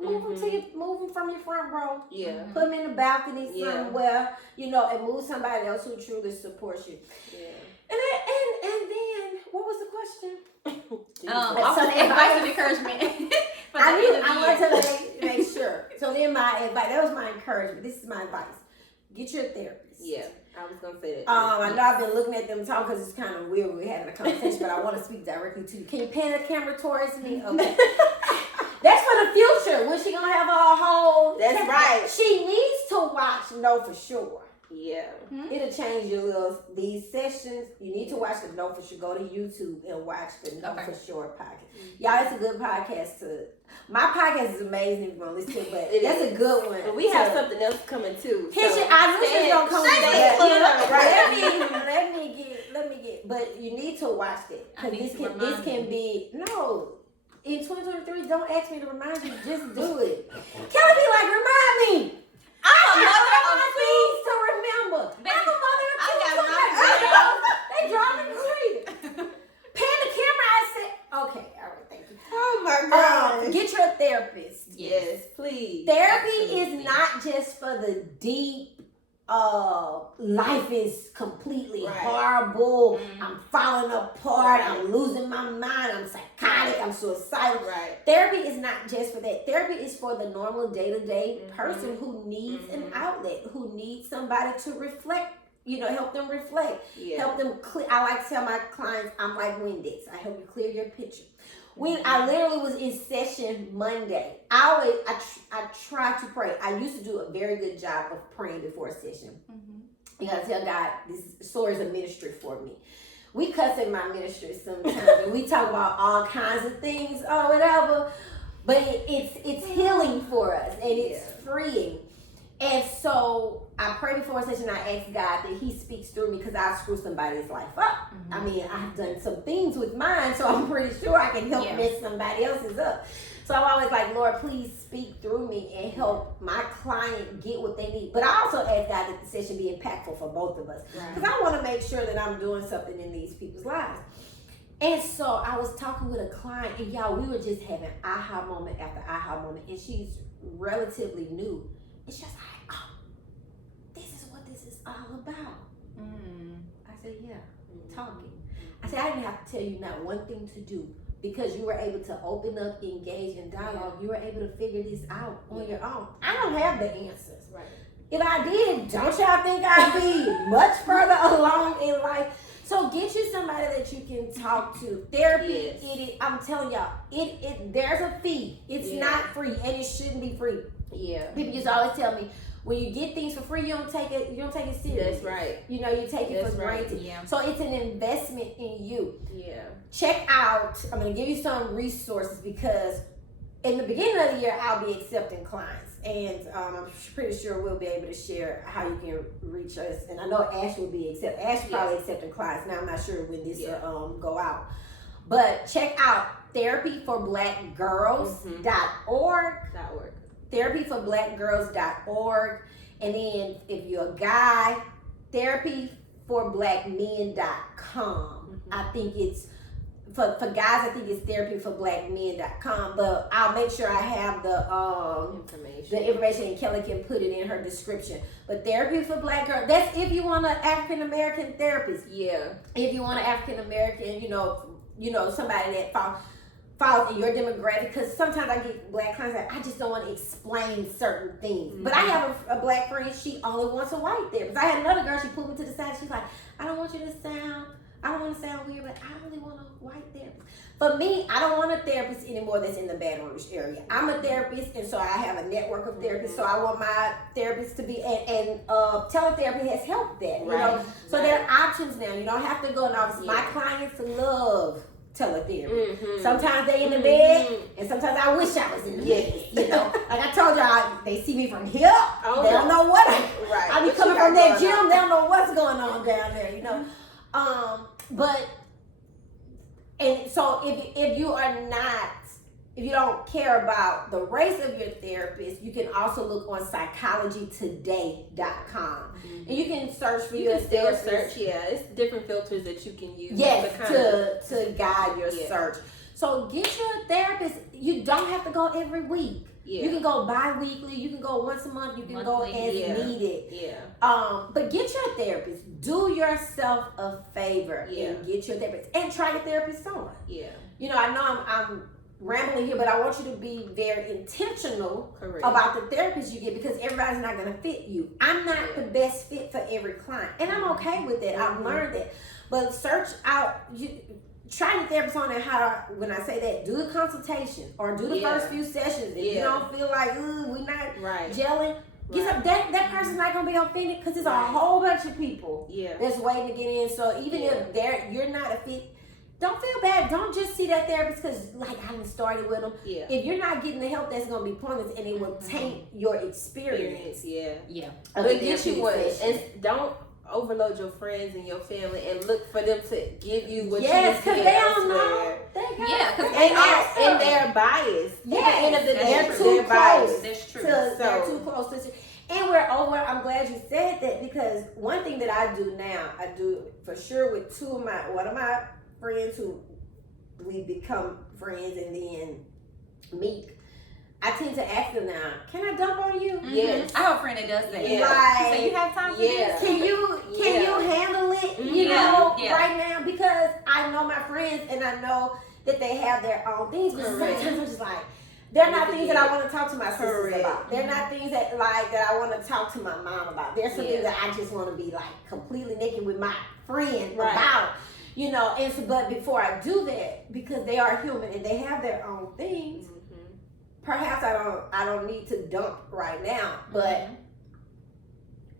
move them from your front row. Yeah. Put them in the balcony somewhere, and move somebody else who truly supports you. Yeah. And then what was the question? Also advice and encouragement. I want to make sure. So then my advice, that was my encouragement. This is my advice. Get your therapist. Yeah, I was going to say that. I know I've been looking at them talk because it's kind of weird when we're having a conversation, but I want to speak directly to you. Can you pan the camera towards me? Okay. That's for the future. When she going to have a whole... That's right. She needs to watch Know For Sure. Yeah. It'll change these sessions. You need to watch the Know For Sure. Go to YouTube and watch the Know For Sure podcast. Y'all, it's a good podcast my podcast is amazing if you want to listen to it, but that's a good one. But we have something else coming too. I knew she was gonna come with let me get, but you need to watch that. Because this can be, no, in 2023, don't ask me to remind you, just do it. Kelly be like, remind me. I'm a mother of things to remember. I'm a mother of two. They driving me crazy. Pan the camera, I said, okay, all right, thank you. Oh my God. Get your therapist. Yes, please. Therapy is not just for the deep, life is completely horrible. I'm falling apart. I'm losing my mind. I'm psychotic. I'm suicidal. Right. Therapy is not just for that. Therapy is for the normal day-to-day person who needs an outlet, who needs somebody to reflect. Help them reflect. Yeah. Help them clear. I like to tell my clients, I'm like Windex. I help you clear your picture. When I literally was in session Monday, I try to pray. I used to do a very good job of praying before a session. You gotta tell God, this story is a ministry for me. We cuss in my ministry sometimes, and we talk about all kinds of things or whatever, but it's healing for us, and it's freeing. And so I pray before a session. I ask God that He speaks through me because I screw somebody's life up. I mean, I've done some things with mine, so I'm pretty sure I can help mess somebody else's up. So I'm always like, Lord, please speak through me and help my client get what they need. But I also ask God that the session be impactful for both of us, because I want to make sure that I'm doing something in these people's lives. And so I was talking with a client, and y'all, we were just having aha moment after aha moment, and she's relatively new. It's just like, oh, this is what this is all about. I said, yeah, talking. I said, I didn't have to tell you not one thing to do, because you were able to open up, engage in dialogue. You were able to figure this out on your own. I don't have the answers. Right. If I did, don't y'all think I'd be much further along in life? So get you somebody that you can talk to. Therapy, Yes. I'm telling y'all, there's a fee. It's not free, and it shouldn't be free. Yeah. People used to always tell me, when you get things for free, you don't take it serious. That's right. You know, you take it That's for right. granted. Yeah. So it's an investment in you. Yeah. Check out, I'm going to give you some resources, because in the beginning of the year, I'll be accepting clients. And I'm pretty sure we'll be able to share how you can reach us. And I know Ash will be probably accepting clients. Now I'm not sure when this will go out. But check out therapyforblackgirls.org. Therapyforblackgirls.org. And then if you're a guy, therapyforblackmen.com. I think it's for guys, I think it's therapyforblackmen.com, but I'll make sure I have the information, and Kelly can put it in her description. But Therapy for Black Girls, that's if you want an African American therapist. Yeah. If you want an African American, you know, somebody that falls in your demographic, because sometimes I get black clients that I just don't want to explain certain things. Mm-hmm. But I have a black friend, she only wants a white therapist. I had another girl, she pulled me to the side, she's like, I don't want to sound weird, but I only want a white therapist. For me, I don't want a therapist anymore that's in the Baton Rouge area. I'm a therapist, and so I have a network of therapists. So I want my therapist to be, and teletherapy has helped that, you know. So there are options now. You don't have to go in office. My clients love teletherapy. Sometimes they in the bed, and sometimes I wish I was in the bed. You know, like I told y'all, they see me from here. They don't know what I be coming from that gym. They don't know what's going on down there. You know. And so if you don't care about the race of your therapist, you can also look on psychologytoday.com. And you can search for your therapist. Search, it's different filters that you can use. Yes, to guide your search. So get your therapist. You don't have to go every week. Yeah. You can go bi-weekly, you can go once a month, you can go as needed. But get your therapist. Do yourself a favor and get your therapist. And try your therapist on. Yeah. You know, I know I'm rambling here, but I want you to be very intentional about the therapist you get, because everybody's not going to fit you. I'm not the best fit for every client. And I'm okay with that. I've learned that. But search out... Try the therapist on, and when I say that, do the consultation or do the first few sessions. If you don't feel like, we're not gelling, that person's not going to be offended, because there's a whole bunch of people that's waiting to get in. So even if you're not a fit, don't feel bad. Don't just see that therapist because, like, I haven't started with them. Yeah. If you're not getting the help, that's going to be pointless, and it will taint your experience. But get you one, and don't overload your friends and your family and look for them to give you what you need because they don't know. And they're biased. At the end of the day, they're too close. That's true. They're too close to. And we're over. I'm glad you said that, because one thing that I do now, I do for sure with one of my friends who we become friends and then meet. I tend to ask them now, can I dump on you? Yes. I have a friend that does that. Like, so you have time for this? Can you handle it, you know, right now? Because I know my friends, and I know that they have their own things, but sometimes I'm just like, they're not things that I want to talk to my sisters about. They're not things that I want to talk to my mom about. There's some things that I just want to be like completely naked with my friend about. You know, and so, but before I do that, because they are human and they have their own things, perhaps I don't need to dump right now, but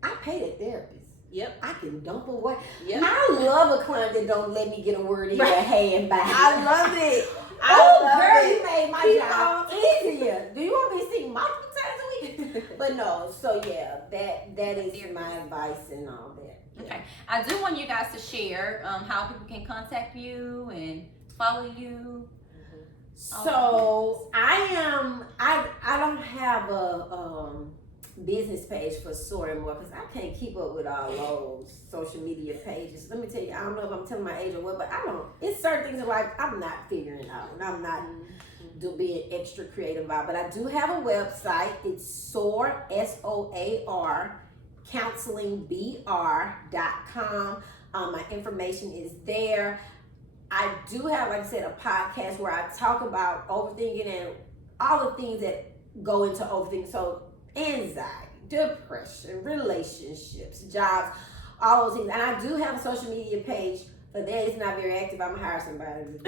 I pay that therapist. I can dump away. I love a client that don't let me get a word in their hand back. I love it. Girl, you made my job easier. Do you want me to see multiple times a week? But no, so that is my advice and all that. Okay, I do want you guys to share how people can contact you and follow you. So I don't have a business page for SOAR anymore, because I can't keep up with all those social media pages. Let me tell you, I don't know if I'm telling my age or what, but it's certain things that, like, I'm not figuring out, and I'm not being extra creative about. But I do have a website. It's SOAR, SOAR, counselingbr.com. My information is there. I do have, like I said, a podcast where I talk about overthinking and all the things that go into overthinking. So anxiety, depression, relationships, jobs, all those things. And I do have a social media page But that is not very active. I'm gonna hire somebody to do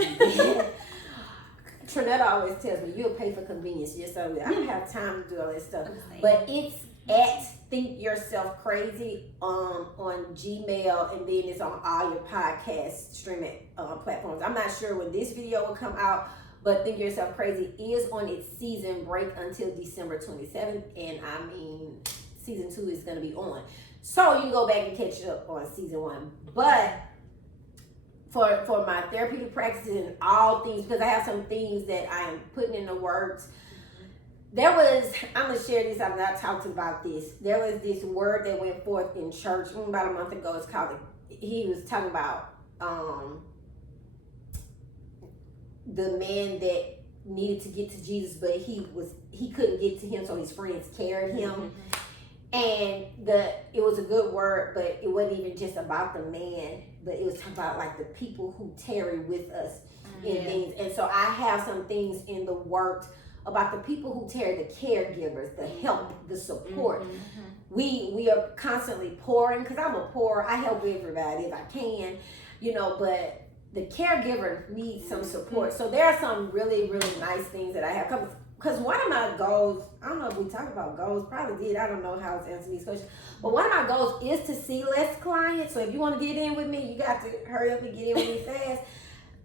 that. Trinetta always tells me you'll pay for convenience. Yes, I will. I don't have time to do all that stuff. But it's at Think Yourself Crazy on Gmail, and then it's on all your podcast streaming platforms. I'm not sure when this video will come out, but Think Yourself Crazy is on its season break until December 27th, and I mean season 2 is going to be on, so you can go back and catch up on season 1. But for my therapeutic practices and all things, because I have some things that I am putting in the works. I'm gonna share this. I've not talked about this. There was this word that went forth in church about a month ago. It's called. He was talking about the man that needed to get to Jesus, but he couldn't get to him, so his friends carried him. And it was a good word, but it wasn't even just about the man, but it was about like the people who tarry with us in things. And so I have some things in the works about the people who tarry, the caregivers, the help, the support. We are constantly pouring, because I'm a pourer. I help everybody if I can, but the caregiver needs some support. So there are some really, really nice things that I have. Because one of my goals, I don't know if we talked about goals, probably did. I don't know how to answer these questions. But one of my goals is to see less clients. So if you want to get in with me, you got to hurry up and get in with me fast.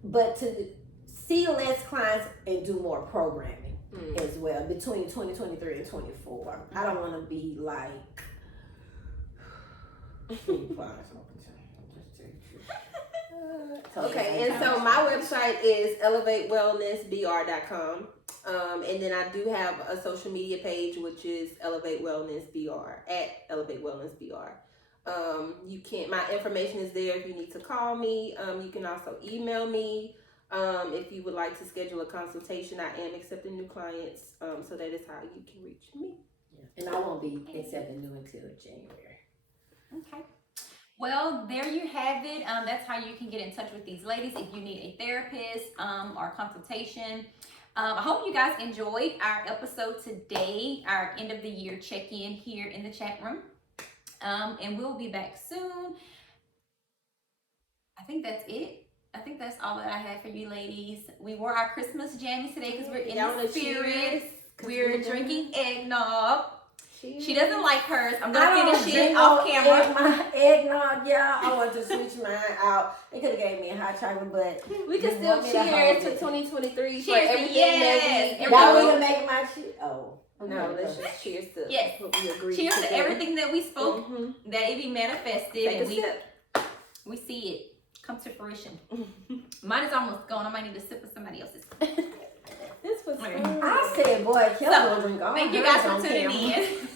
But to see less clients and do more programming as well between 2023 and 24. I don't want to be like... Okay, and so my website is elevatewellnessbr.com. And then I do have a social media page, which is Elevate Wellness BR, at Elevate Wellness BR. My information is there if you need to call me. You can also email me if you would like to schedule a consultation. I am accepting new clients, so that is how you can reach me. And I won't be accepting new until January. Okay. Well, there you have it. That's how you can get in touch with these ladies if you need a therapist or consultation. I hope you guys enjoyed our episode today, our end of the year check-in here in the chat room. And we'll be back soon. I think that's it. I think that's all that I have for you ladies. We wore our Christmas jammies today because we're in the spirit. We're drinking eggnog. She doesn't like hers. I'm gonna finish it off camera. My eggnog, y'all. I want to switch mine out. They could have gave me a hot chocolate, but we can still cheers to 2023 for everything yes. that y'all want to make my shit. Oh. No, let's just cheers to what we agreed. Cheers to everything that we spoke, that it be manifested, Take and a sip. we see it come to fruition. Mine is almost gone. I might need a sip of somebody else's. This was fun. I said, boy, Kelly will drink all thank you guys for tuning in.